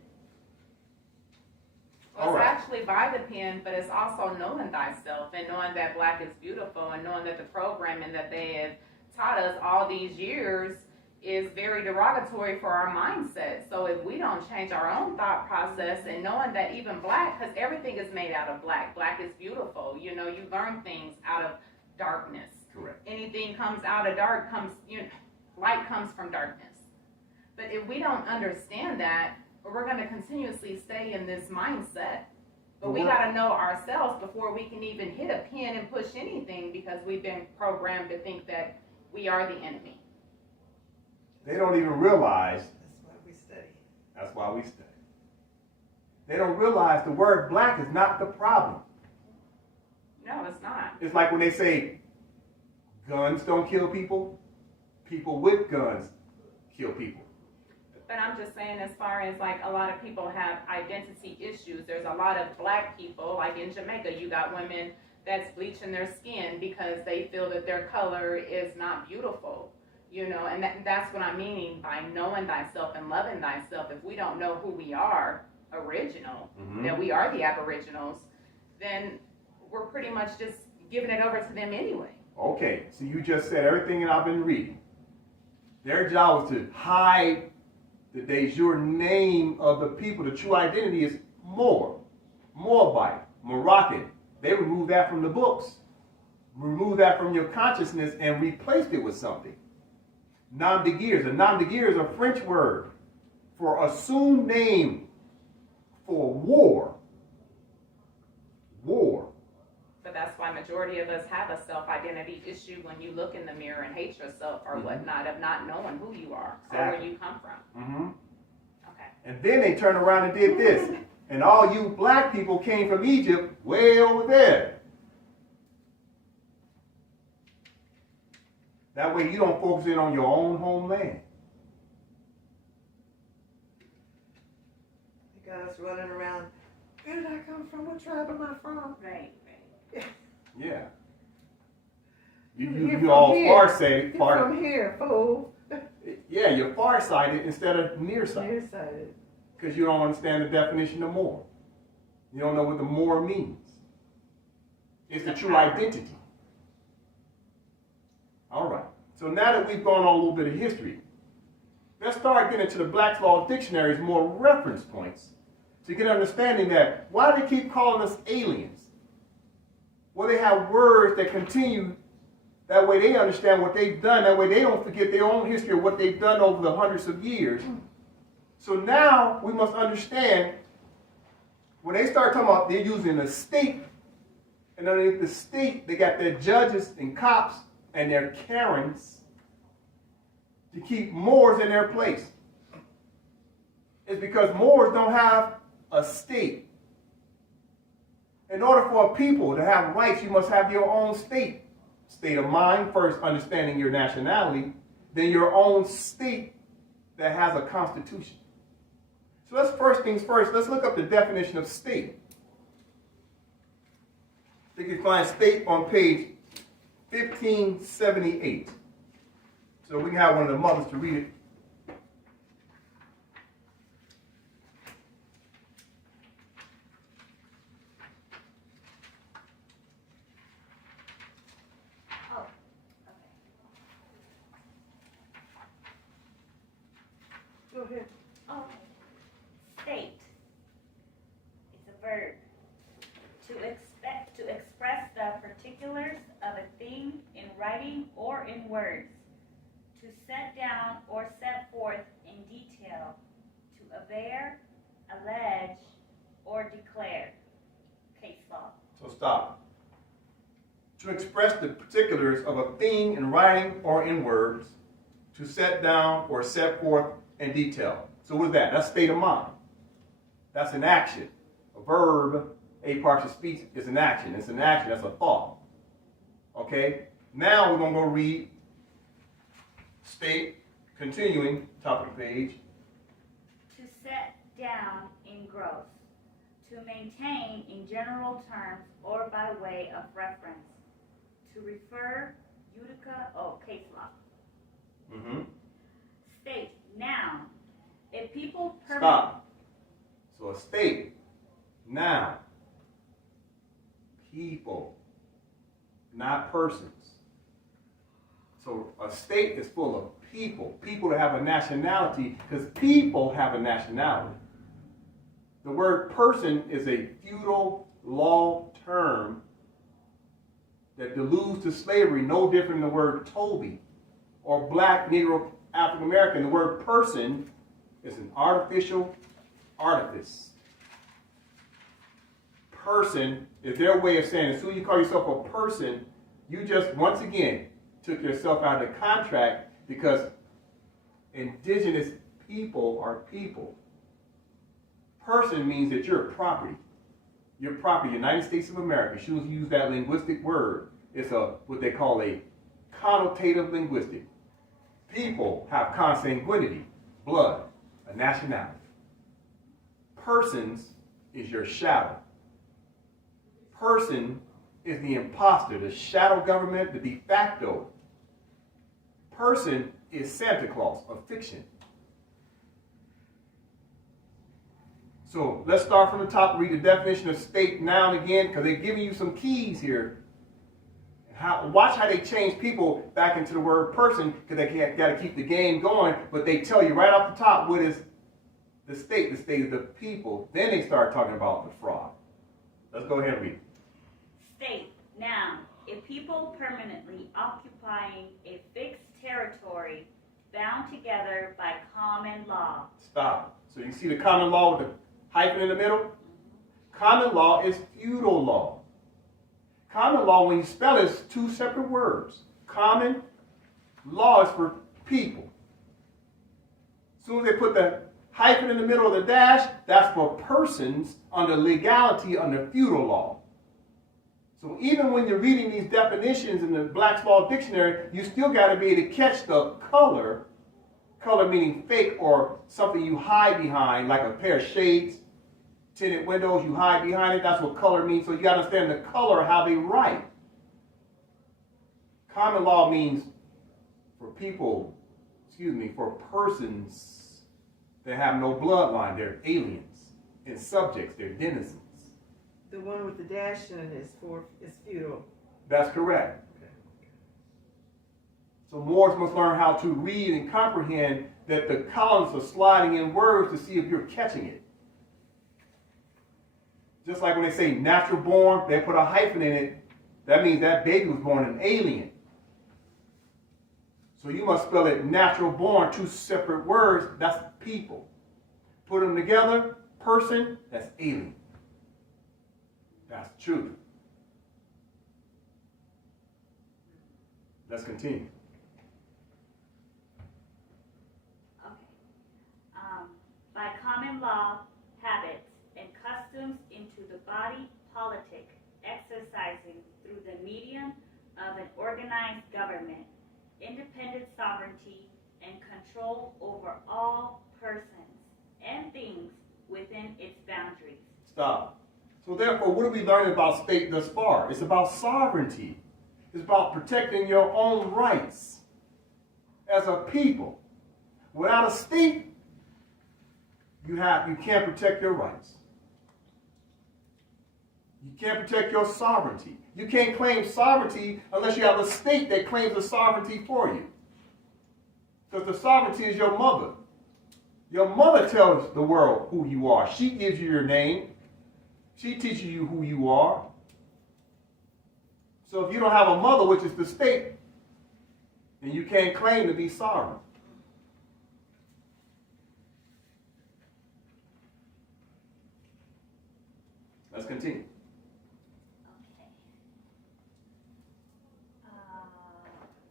Well, it's actually by the pen, but it's also knowing thyself and knowing that black is beautiful and knowing that the programming that they have taught us all these years is very derogatory for our mindset. So if we don't change our own thought process and knowing that even black, because everything is made out of black. Black is beautiful. You know, you learn things out of darkness. Correct. Anything comes out of dark light comes from darkness. But if we don't understand that, we're going to continuously stay in this mindset. But we got to know ourselves before we can even hit a pen and push anything, because we've been programmed to think that we are the enemy. They don't even realize. That's why we study. That's why we study. They don't realize the word black is not the problem. No, it's not. It's like when they say guns don't kill people, people with guns kill people. But I'm just saying, as far as like a lot of people have identity issues, there's a lot of black people, like in Jamaica, you got women that's bleaching their skin because they feel that their color is not beautiful, you know, and that's what I'm meaning by knowing thyself and loving thyself. If we don't know who we are, original, that we are the aboriginals, then we're pretty much just giving it over to them anyway. Okay, so you just said everything that I've been reading. Their job was to hide the de jure name of the people. The true identity is Moor, Moabite, Moroccan. They removed that from the books, removed that from your consciousness, and replaced it with something. Nom de guerre. A nom de guerre is a French word for assumed name for war. War. But that's why majority of us have a self-identity issue when you look in the mirror and hate yourself or whatnot, of not knowing who you are or where you come from. Okay. And then they turned around and did this. And all you black people came from Egypt way over there. That way you don't focus in on your own homeland. The guys running around, where did I come from? What tribe am I from? Right. Yeah. You're You from all here. farsighted. You're from here, fool. Yeah, you're farsighted instead of nearsighted. Nearsighted. Because you don't understand the definition of Moor. You don't know what the Moor means. It's the true identity. All right. So now that we've gone on a little bit of history, let's start getting into the Black's Law Dictionary's more reference points to get an understanding that why do they keep calling us aliens? Well, they have words that continue. That way they understand what they've done. That way they don't forget their own history of what they've done over the hundreds of years. So now we must understand when they start talking about they're using a state And underneath the state, they got their judges and cops and their Karens to keep Moors in their place. It's because Moors don't have a state. In order for a people to have rights, you must have your own state. State of mind, first understanding your nationality, then your own state that has a constitution. So let's first things first, let's look up the definition of state. You can find state on page 1578. So we can have one of the mothers to read it. Oh, okay. Go ahead. Oh, state. It's a verb. To express the particulars of a thing in writing or in words. To set down or set forth in detail. To aver, allege, or declare. Case law. So stop. To express the particulars of a thing in writing or in words. To set down or set forth in detail. So what is that? That's state of mind. That's an action. A verb, a partial speech is an action. It's an action. That's a thought. Okay? Now we're going to go read state, continuing, top of the page. To set down in gross. To maintain in general terms or by way of reference. To refer, judica, case law. Mm-hmm. State, noun. If people Stop. So a state, noun, people, not persons. So a state is full of people. People that have a nationality, because people have a nationality. The word person is a feudal law term that alludes to slavery, no different than the word Toby or black, Negro, African American. The word person is an artificial artifice. Person is their way of saying, as soon as you call yourself a person, you just, once again, took yourself out of the contract, because indigenous people are people. Person means that you're property. You're property. United States of America. As soon as you use that linguistic word, it's what they call a connotative linguistic. People have consanguinity, blood, a nationality. Persons is your shadow. Person is the imposter, the shadow government, the de facto. Person is Santa Claus, a fiction. So let's start from the top, read the definition of state, noun again, because they're giving you some keys here. Watch how they change people back into the word person, because they got to keep the game going, but they tell you right off the top what is the state. The state is the people. Then they start talking about the fraud. Let's go ahead and read. State, noun, a people permanently occupying a fixed territory bound together by common law. Stop. So you see the common law with the hyphen in the middle? Common law is feudal law. Common law, when you spell it, is two separate words. Common law is for people. As soon as they put the hyphen in the middle of the dash, that's for persons under legality under feudal law. So even when you're reading these definitions in the Black's Law Dictionary, you still got to be able to catch the color. Color meaning fake or something you hide behind, like a pair of shades, tinted windows, you hide behind it. That's what color means. So you got to understand the color, how they write. Common law means for people, for persons that have no bloodline. They're aliens and subjects. They're denizens. The one with the dash in it is feudal. That's correct. So Moors must learn how to read and comprehend that the columns are sliding in words to see if you're catching it. Just like when they say natural born, they put a hyphen in it. That means that baby was born an alien. So you must spell it natural born, two separate words. That's people. Put them together, person, that's alien. That's truth. Let's continue. Okay. By common law, habits, and customs into the body politic, exercising through the medium of an organized government, independent sovereignty, and control over all persons and things within its boundaries. Stop. So therefore, what are we learning about state thus far? It's about sovereignty. It's about protecting your own rights as a people. Without a state, you can't protect your rights. You can't protect your sovereignty. You can't claim sovereignty unless you have a state that claims the sovereignty for you. Because the sovereignty is your mother. Your mother tells the world who you are. She gives you your name. She teaches you who you are. So if you don't have a mother, which is the state, then you can't claim to be sovereign. Let's continue.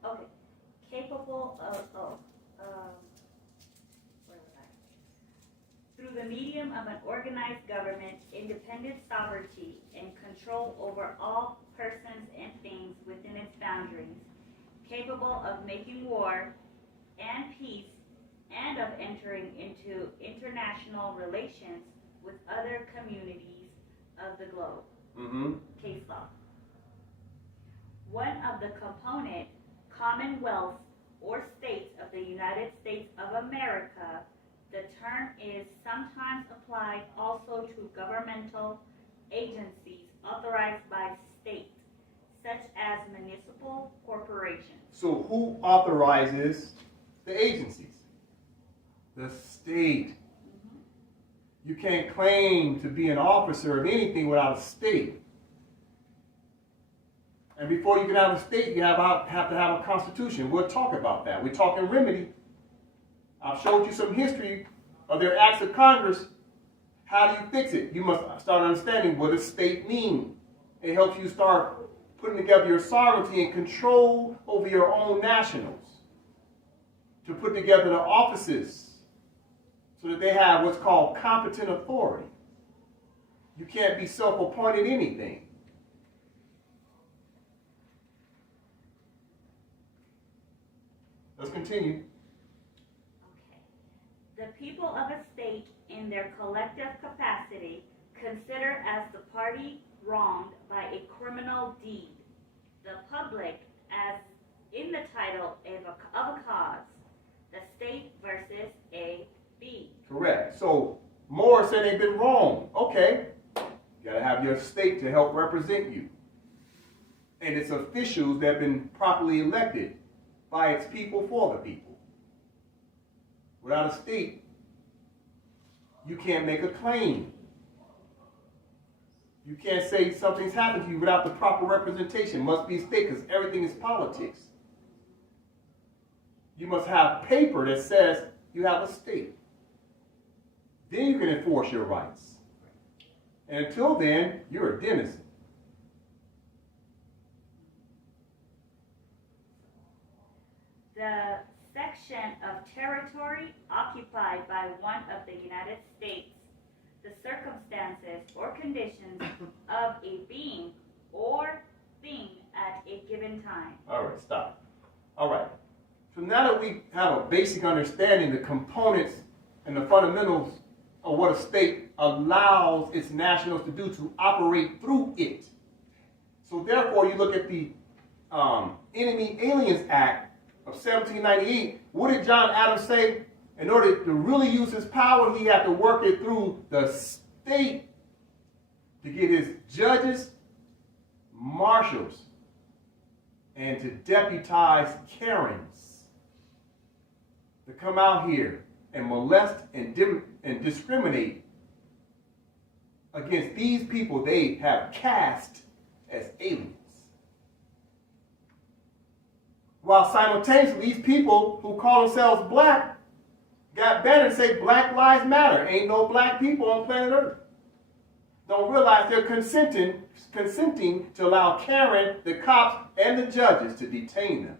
Okay. Capable of, where was I? Through the medium of an organized government, independent sovereignty, and control over all persons and things within its boundaries, capable of making war and peace, and of entering into international relations with other communities of the globe. Case law. One of the component commonwealths or states of the United States of America, the term is sometimes applied also to governmental agencies authorized by state, such as municipal corporations. So who authorizes the agencies? The state. You can't claim to be an officer of anything without a state. And before you can have a state, you have to have a constitution. We'll talk about that. We're talking remedy. I've showed you some history of their acts of Congress. How do you fix it? You must start understanding what does state mean. It helps you start putting together your sovereignty and control over your own nationals. To put together the offices so that they have what's called competent authority. You can't be self-appointed anything. Let's continue. Okay. The people of a state in their collective capacity consider as the party wronged by a criminal deed, the public as in the title of a cause, the state versus a B. Correct. So Moore said they've been wrong. Okay. You gotta have your state to help represent you. And its officials that have been properly elected by its people for the people. Without a state, you can't make a claim. You can't say something's happened to you without the proper representation. Must be state because everything is politics. You must have paper that says you have a state. Then you can enforce your rights. And until then, you're a denizen. The section of territory occupied by one of the United States, the circumstances or conditions of a being or thing at a given time. All right, stop. All right. So now that we have a basic understanding, the components and the fundamentals of what a state allows its nationals to do to operate through it. So therefore, you look at the Enemy Aliens Act of 1798. What did John Adams say? In order to really use his power, he had to work it through the state to get his judges, marshals, and to deputize Karens to come out here and molest and discriminate against these people they have cast as aliens. While simultaneously, these people who call themselves black got better and say Black Lives Matter. Ain't no black people on planet Earth. Don't realize they're consenting to allow Karen, the cops, and the judges to detain them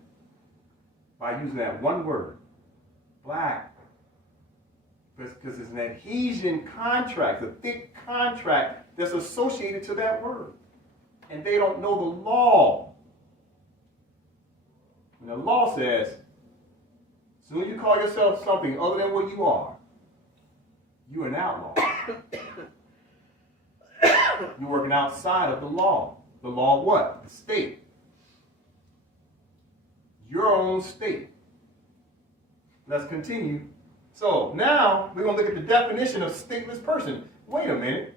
by using that one word, black. Because it's an adhesion contract, a thick contract that's associated to that word. And they don't know the law. And the law says, as soon as you call yourself something other than what you are, you're an outlaw. You're working outside of the law. The law of what? The state. Your own state. Let's continue. So now we're going to look at the definition of stateless person. Wait a minute.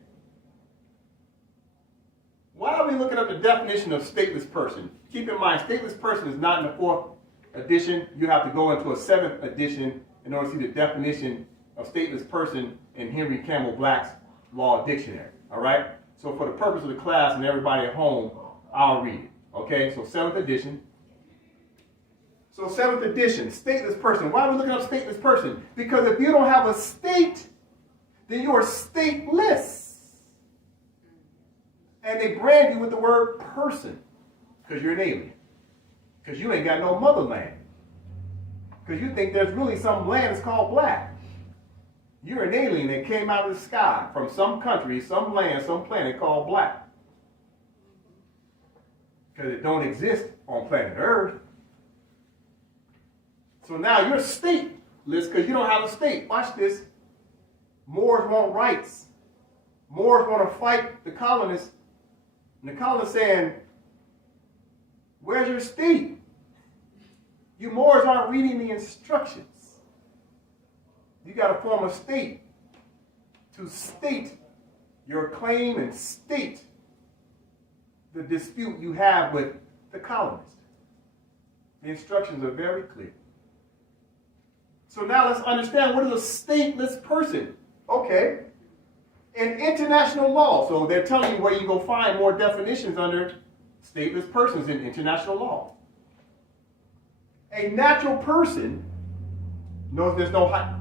Why are we looking up the definition of stateless person? Keep in mind, stateless person is not in the 4th edition. You have to go into a 7th edition in order to see the definition of stateless person in Henry Campbell Black's Law Dictionary. All right? So for the purpose of the class and everybody at home, I'll read it. Okay? So 7th edition. So 7th edition, stateless person. Why are we looking up stateless person? Because if you don't have a state, then you are stateless. And they brand you with the word person because you're an alien. Because you ain't got no motherland. Because you think there's really some land that's called black. You're an alien that came out of the sky from some country, some land, some planet called black. Because it don't exist on planet Earth. So now you're stateless because you don't have a state. Watch this. Moors want rights. Moors want to fight the colonists. And the colonists saying, where's your state? You Moors aren't reading the instructions. You got to form a state to state your claim and state the dispute you have with the colonists. The instructions are very clear. So now let's understand, what is a stateless person? Okay. In international law, so they're telling you where you go find more definitions under stateless persons in international law. A natural person, notice there's no hyphen.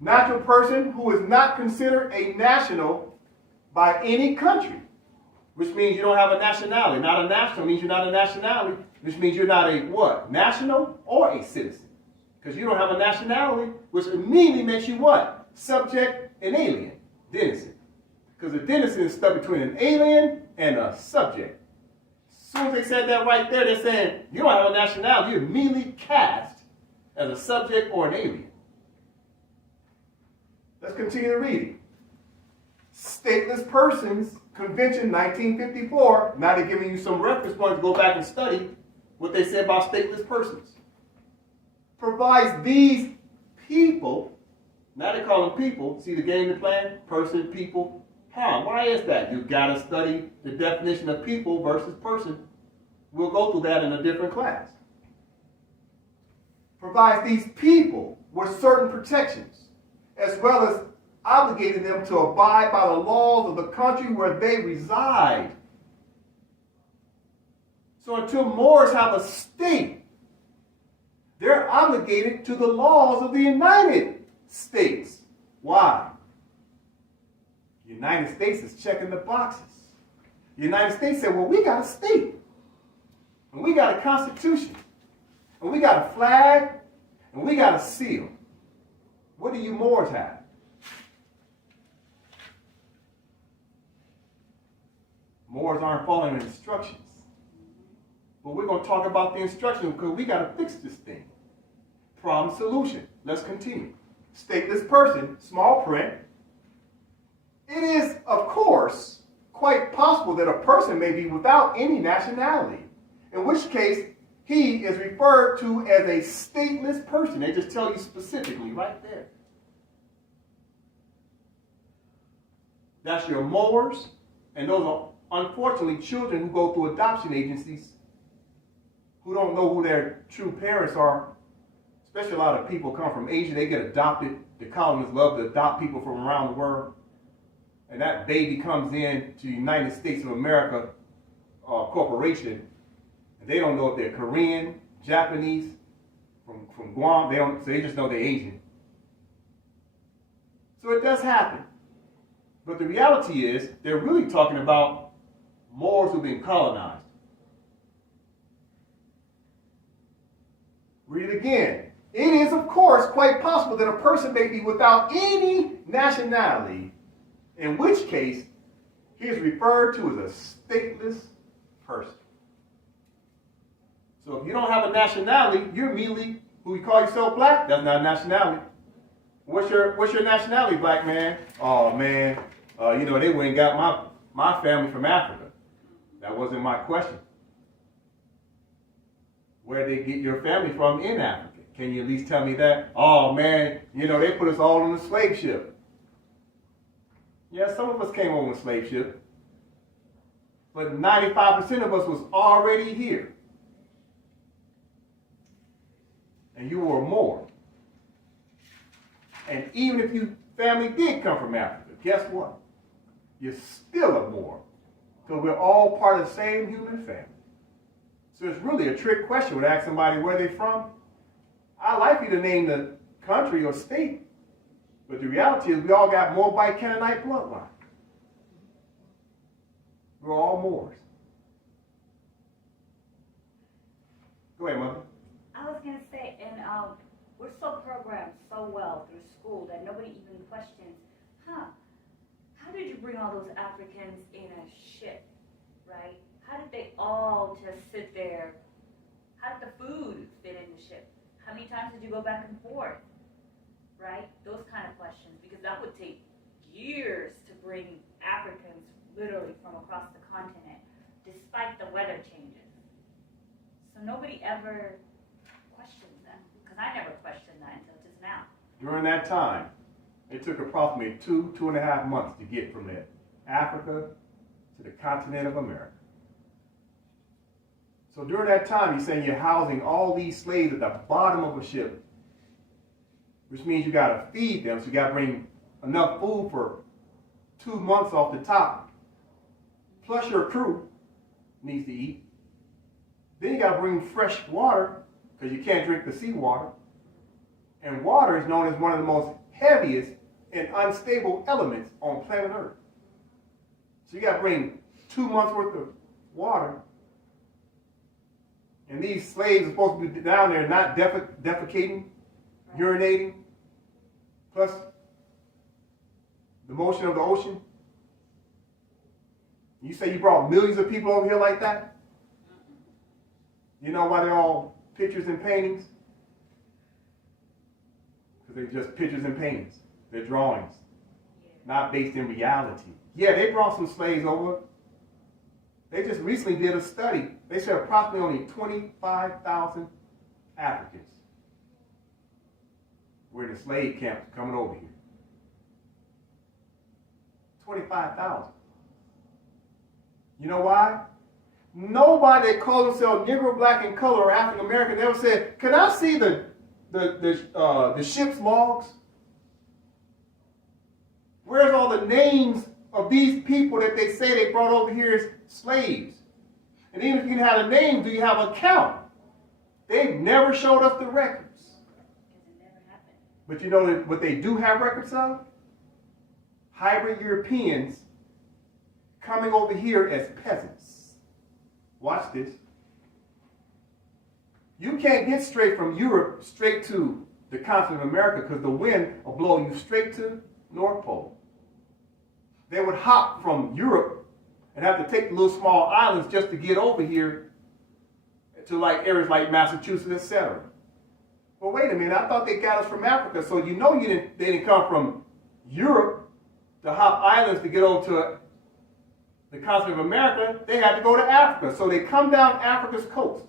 Natural person who is not considered a national by any country, which means you don't have a nationality. Not a national means you're not a nationality, which means you're not a what? National or a citizen. Because you don't have a nationality, which immediately makes you what? Subject and alien. Denizen. Because a denizen is stuck between an alien and a subject. As soon as they said that right there, they're saying you don't have a nationality. You're immediately cast as a subject or an alien. Let's continue to read. Stateless Persons Convention 1954. Now they're giving you some reference points to go back and study what they said about stateless persons. Provides these people, now they call them people, see the game they're playing? Person, people. Why is that? You got to study the definition of people versus person. We'll go through that in a different class. Provides these people with certain protections, as well as obligating them to abide by the laws of the country where they reside. So until Moors have a state, they're obligated to the laws of the United States. Why? The United States is checking the boxes. The United States said, well, we got a state. And we got a constitution. And we got a flag. And we got a seal. What do you Moors have? Moors aren't following instructions. But we're going to talk about the instructions because we got to fix this thing. Problem solution. Let's continue. Stateless person, small print. It is, of course, quite possible that a person may be without any nationality, in which case he is referred to as a stateless person. They just tell you specifically right there. That's your Moors, and those are unfortunately children who go through adoption agencies who don't know who their true parents are. Especially a lot of people come from Asia, they get adopted. The colonists love to adopt people from around the world. And that baby comes in to the United States of America corporation, and they don't know if they're Korean, Japanese, from Guam. So they just know they're Asian. So it does happen. But the reality is, they're really talking about Moors who've been colonized. Read it again. It is, of course, quite possible that a person may be without any nationality, in which case he is referred to as a stateless person. So if you don't have a nationality, you're immediately, who you call yourself black, that's not a nationality. What's your nationality, black man? Oh man, they went and got my family from Africa. That wasn't my question. Where did they get your family from in Africa? Can you at least tell me that? Oh man, they put us all on the slave ship. Yeah, some of us came on the slave ship. But 95% of us was already here. And you were more. And even if your family did come from Africa, guess what? You're still a more. Because we're all part of the same human family. So it's really a trick question when I ask somebody where they're from. I like you to name the country or state. But the reality is we all got Moabite Canaanite bloodline. We're all Moors. Go ahead, Mother. I was going to say, and we're so programmed so well through school that nobody even questions, how did you bring all those Africans in a ship, right? How did they all just sit there? How did the food fit in the ship? How many times did you go back and forth, right? Those kind of questions, because that would take years to bring Africans literally from across the continent, despite the weather changes. So nobody ever questions them, because I never questioned that until just now. During that time, it took approximately 2.5 months to get from Africa to the continent of America. So during that time, you're saying you're housing all these slaves at the bottom of a ship, which means you got to feed them, so you got to bring enough food for 2 months off the top, plus your crew needs to eat. Then you got to bring fresh water, because you can't drink the seawater. And water is known as one of the most heaviest and unstable elements on planet Earth. So you got to bring 2 months worth of water. And these slaves are supposed to be down there not defecating, urinating, plus the motion of the ocean. You say you brought millions of people over here like that? You know why they're all pictures and paintings? Because they're just pictures and paintings. They're drawings, not based in reality. Yeah, they brought some slaves over. They just recently did a study. They said approximately only 25,000 Africans were in the slave camps coming over here. 25,000. You know why? Nobody that calls themselves Negro, Black, and Color or African American ever said, "Can I see the ship's logs? Where's all the names of these people that they say they brought over here as slaves? And even if you have a name, do you have a count?" They've never showed us the records. Because it never happened. But you know what they do have records of? Hybrid Europeans coming over here as peasants. Watch this. You can't get straight from Europe straight to the continent of America because the wind will blow you straight to North Pole. They would hop from Europe and have to take the little small islands just to get over here to like areas like Massachusetts, etc. Well, wait a minute. I thought they got us from Africa, so you know they didn't come from Europe to hop islands to get over to the continent of America. They had to go to Africa, so they come down Africa's coast.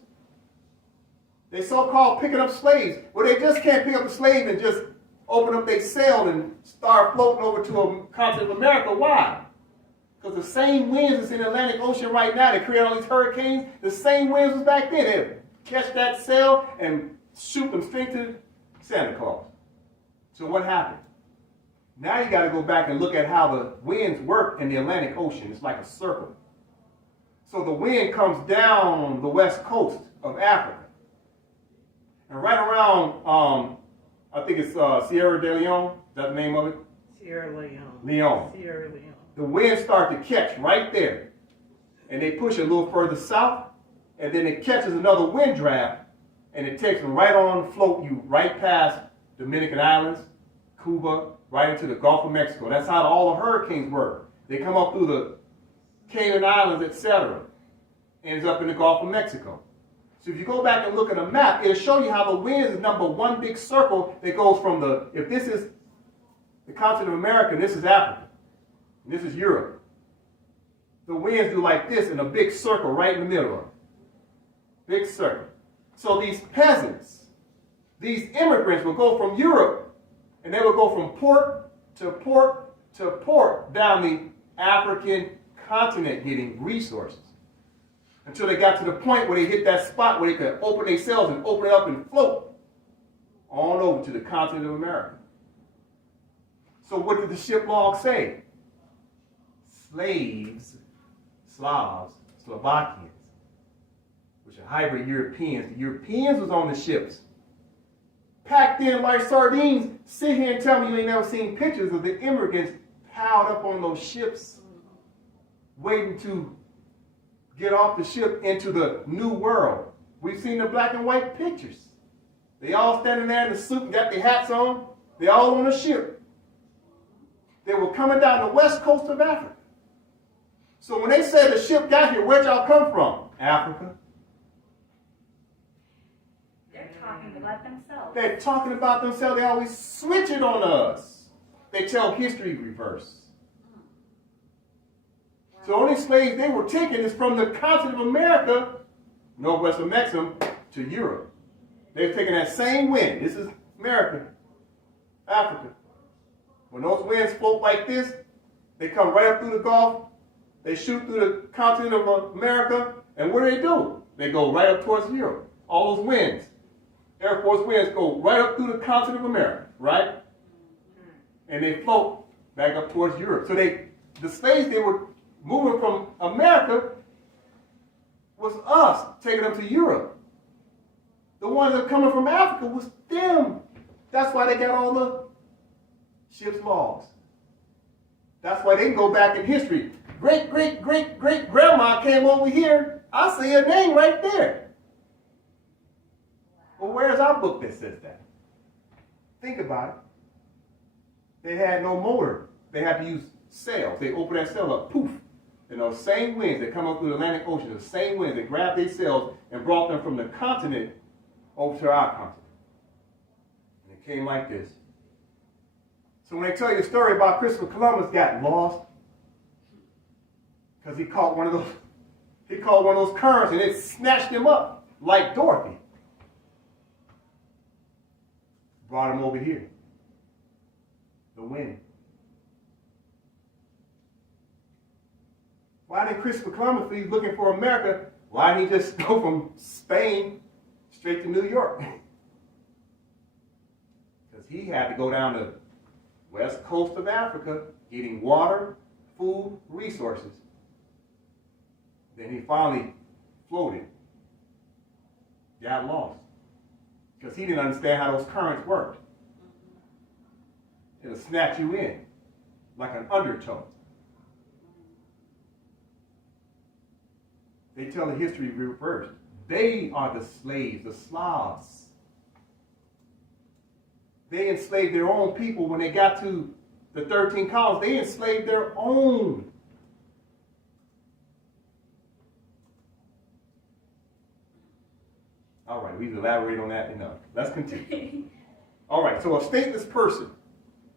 They so-called picking up slaves. Well, they just can't pick up a slave and just open up their sail and start floating over to a continent of America. Why? Because the same winds that's in the Atlantic Ocean right now that create all these hurricanes, the same winds was back then. They'd catch that sail and shoot them straight to Santa Claus. So what happened? Now you got to go back and look at how the winds work in the Atlantic Ocean. It's like a circle. So the wind comes down the west coast of Africa. And right around, I think it's Sierra de Leone. Is that the name of it? Sierra Leone. Leone. Sierra Leone. The winds start to catch right there. And they push a little further south. And then it catches another wind draft. and it takes them right on, float you right past Dominican Islands, Cuba, right into the Gulf of Mexico. That's how all the hurricanes work. They come up through the Cayman Islands, etc. Ends up in the Gulf of Mexico. So if you go back and look at a map, it'll show you how the winds is number one big circle that goes from if this is the continent of America, and this is Africa, and this is Europe. The winds do like this in a big circle right in the middle of it. Big circle. So these peasants, these immigrants will go from Europe, and they will go from port to port to port down the African continent getting resources, until they got to the point where they hit that spot where they could open their sails and open it up and float on over to the continent of America. So what did the ship log say? Slaves, Slavs, Slovakians, which are hybrid Europeans. The Europeans was on the ships, packed in like sardines. Sit here and tell me you ain't never seen pictures of the immigrants piled up on those ships, waiting to get off the ship into the new world. We've seen the black and white pictures. They all standing there in the suit and got their hats on. They all on a ship. They were coming down the west coast of Africa. So when they said the ship got here, where'd y'all come from? Africa. They're talking about themselves. They're talking about themselves. They always switch it on us. They tell history reverse. So the only slaves they were taking is from the continent of America, northwest of Mexico, to Europe. They're taking that same wind. This is America, Africa. When those winds float like this, they come right up through the Gulf. They shoot through the continent of America. And what do? They go right up towards Europe. All those winds, Air Force winds, go right up through the continent of America, right? And they float back up towards Europe. So the slaves they were moving from America was us, taking them to Europe. The ones that are coming from Africa was them. That's why they got all the ship's logs. That's why they can go back in history. Great, great, great, great grandma came over here. I see her name right there. Well, where's our book that says that? Think about it. They had no motor. They had to use sails. They opened that sail up, poof. And those same winds that come up through the Atlantic Ocean, the same winds that grabbed their sails and brought them from the continent over to our continent. And it came like this. So when they tell you the story about Christopher Columbus got lost, because he caught one of those currents and it snatched him up like Dorothy. Brought him over here. The wind. Why didn't Christopher Columbus, if he's looking for America, why didn't he just go from Spain straight to New York? Because he had to go down the west coast of Africa, getting water, food, resources. Then he finally floated, got lost, because he didn't understand how those currents worked. It'll snatch you in like an undertow. They tell the history reversed. They are the slaves, the Slavs. They enslaved their own people when they got to the 13 colonies. They enslaved their own. All right, we've elaborated on that enough. Let's continue. All right, so a stateless person,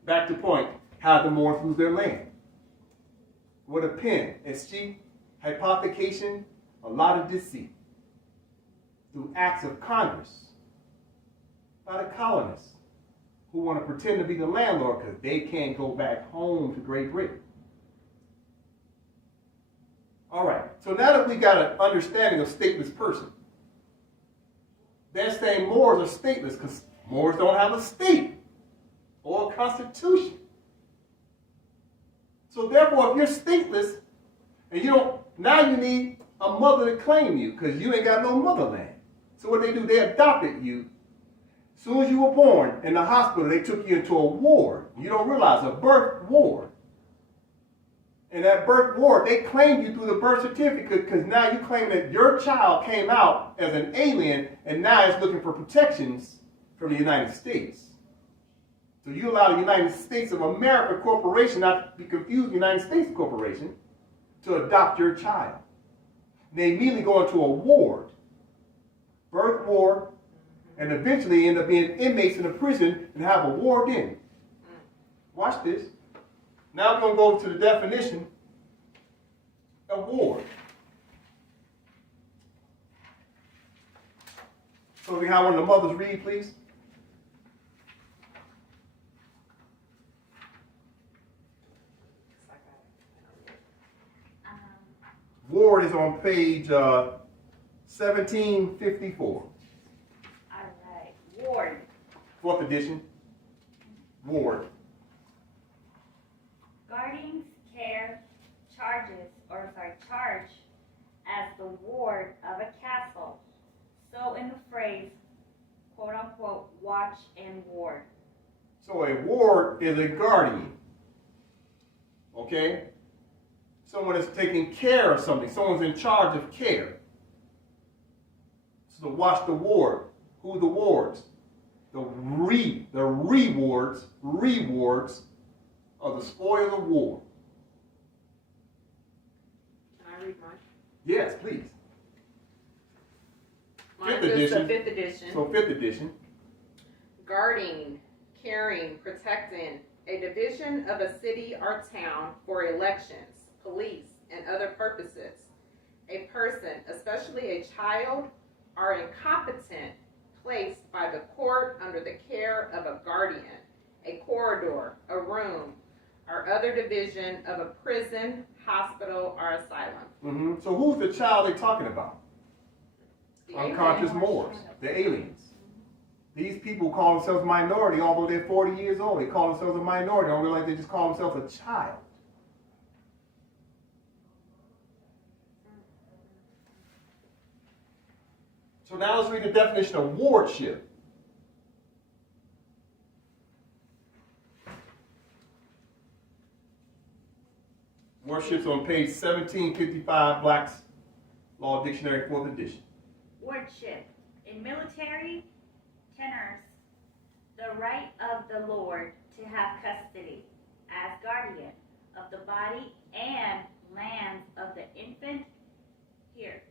back to point, had to mourn through their land. With a pen, escheat, hypothecation, a lot of deceit. Through acts of Congress, by the colonists, who want to pretend to be the landlord because they can't go back home to Great Britain. All right, so now that we got an understanding of stateless person, they're saying Moors are stateless because Moors don't have a state or a constitution. So therefore, if you're stateless and you don't, now you need a mother to claim you because you ain't got no motherland. So what they do, they adopted you. As soon as you were born in the hospital, they took you into a ward. You don't realize, a birth ward. And that birth ward, they claim you through the birth certificate because now you claim that your child came out as an alien and now is looking for protections from the United States. So you allow the United States of America Corporation, not to be confused with the United States Corporation, to adopt your child. They immediately go into a ward, birth ward, and eventually end up being inmates in a prison and have a ward in. Watch this. Now we're going to go to the definition of ward. So we have one of the mothers read, please. Ward is on page 1754. All right. Ward. 4th edition. Ward. Guardians care, charge as the ward of a castle. So in the phrase, quote unquote, watch and ward. So a ward is a guardian. Okay? Someone is taking care of something. Someone's in charge of care. So to watch the ward. Who are the wards? The rewards of the spoils of war. Can I read mine? Yes, please. Mine Fifth is edition. the 5th edition. So 5th edition. Guarding, caring, protecting a division of a city or town for elections, police, and other purposes. A person, especially a child, or incompetent, placed by the court under the care of a guardian, a corridor, a room, or other division of a prison, hospital, or asylum. Mm-hmm. So who's the child they're talking about? The Unconscious alien. Moors, the aliens. These people call themselves minority, although they're 40 years old. They call themselves a minority. They don't realize they just call themselves a child. So now let's read the definition of wardship. Wardship's on page 1755, Black's Law Dictionary, 4th edition. Wardship. In military tenors, the right of the Lord to have custody as guardian of the body and lands of the infant heir,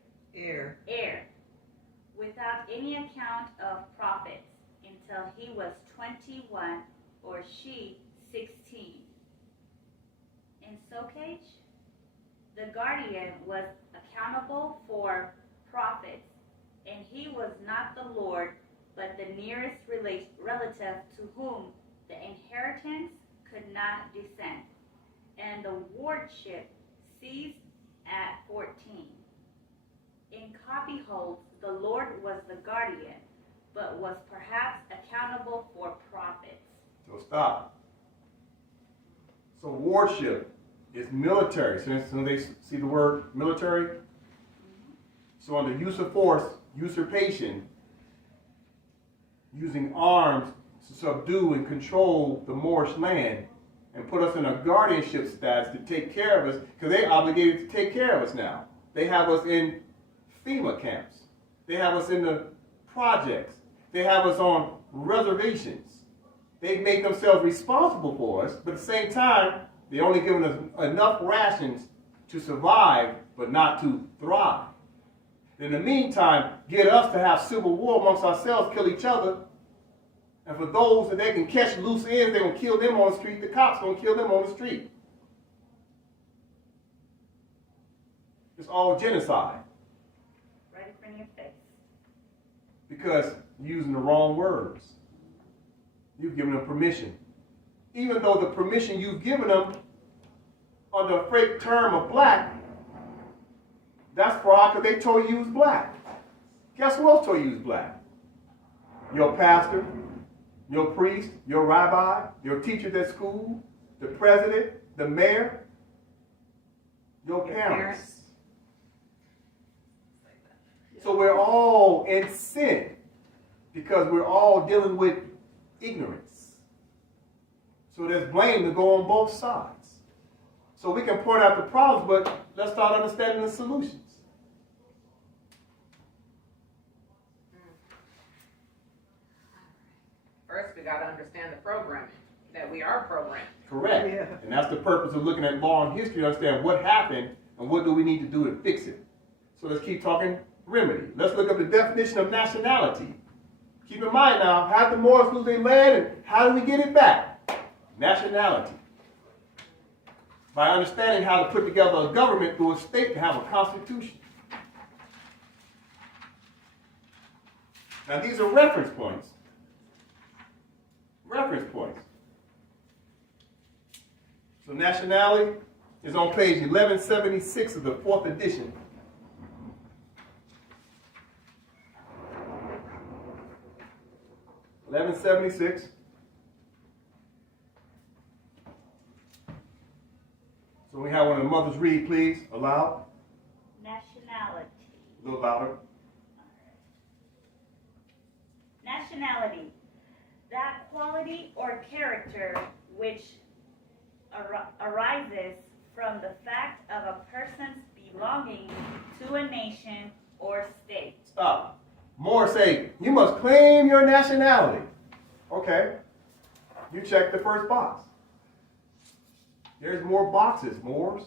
without any account of profits until he was 21 or she 16. In Socage, the guardian was accountable for profits, and he was not the lord, but the nearest relative to whom the inheritance could not descend. And the wardship ceased at 14. In copyholds, the lord was the guardian, but was perhaps accountable for profits. So stop. So wardship is military. So they see the word military. So under use of force, usurpation, using arms to subdue and control the Moorish land and put us in a guardianship status to take care of us, because they're obligated to take care of us now. They have us in FEMA camps. They have us in the projects. They have us on reservations. They make themselves responsible for us, but at the same time, they're only giving us enough rations to survive, but not to thrive. In the meantime, get us to have civil war amongst ourselves, kill each other. And for those that they can catch loose ends, they're going to kill them on the street. The cops going to kill them on the street. It's all genocide. Right in front of your face. Because you're using the wrong words. You've given them permission. Even though the permission you've given them under a fake term of black, that's fraud because they told you was black. Guess who else told you was black? Your pastor, your priest, your rabbi, your teachers at school, the president, the mayor, your parents. So we're all in sin because we're all dealing with ignorance. So there's blame to go on both sides. So we can point out the problems, but let's start understanding the solutions. First, we got to understand the programming, that we are programmed. Correct. Yeah. And that's the purpose of looking at law and history, to understand what happened and what do we need to do to fix it. So let's keep talking remedy. Let's look up the definition of nationality. Keep in mind now, how did the Moors lose their land and how do we get it back? Nationality. By understanding how to put together a government through a state to have a constitution. Now these are reference points. Reference points. So nationality is on page 1176 of the 4th edition. (1176). So we have one of the mothers read, please, aloud. Nationality. A little louder. Nationality. That quality or character which arises from the fact of a person's belonging to a nation or state. Stop. More say, you must claim your nationality. Okay. You check the first box. There's more boxes, Moors.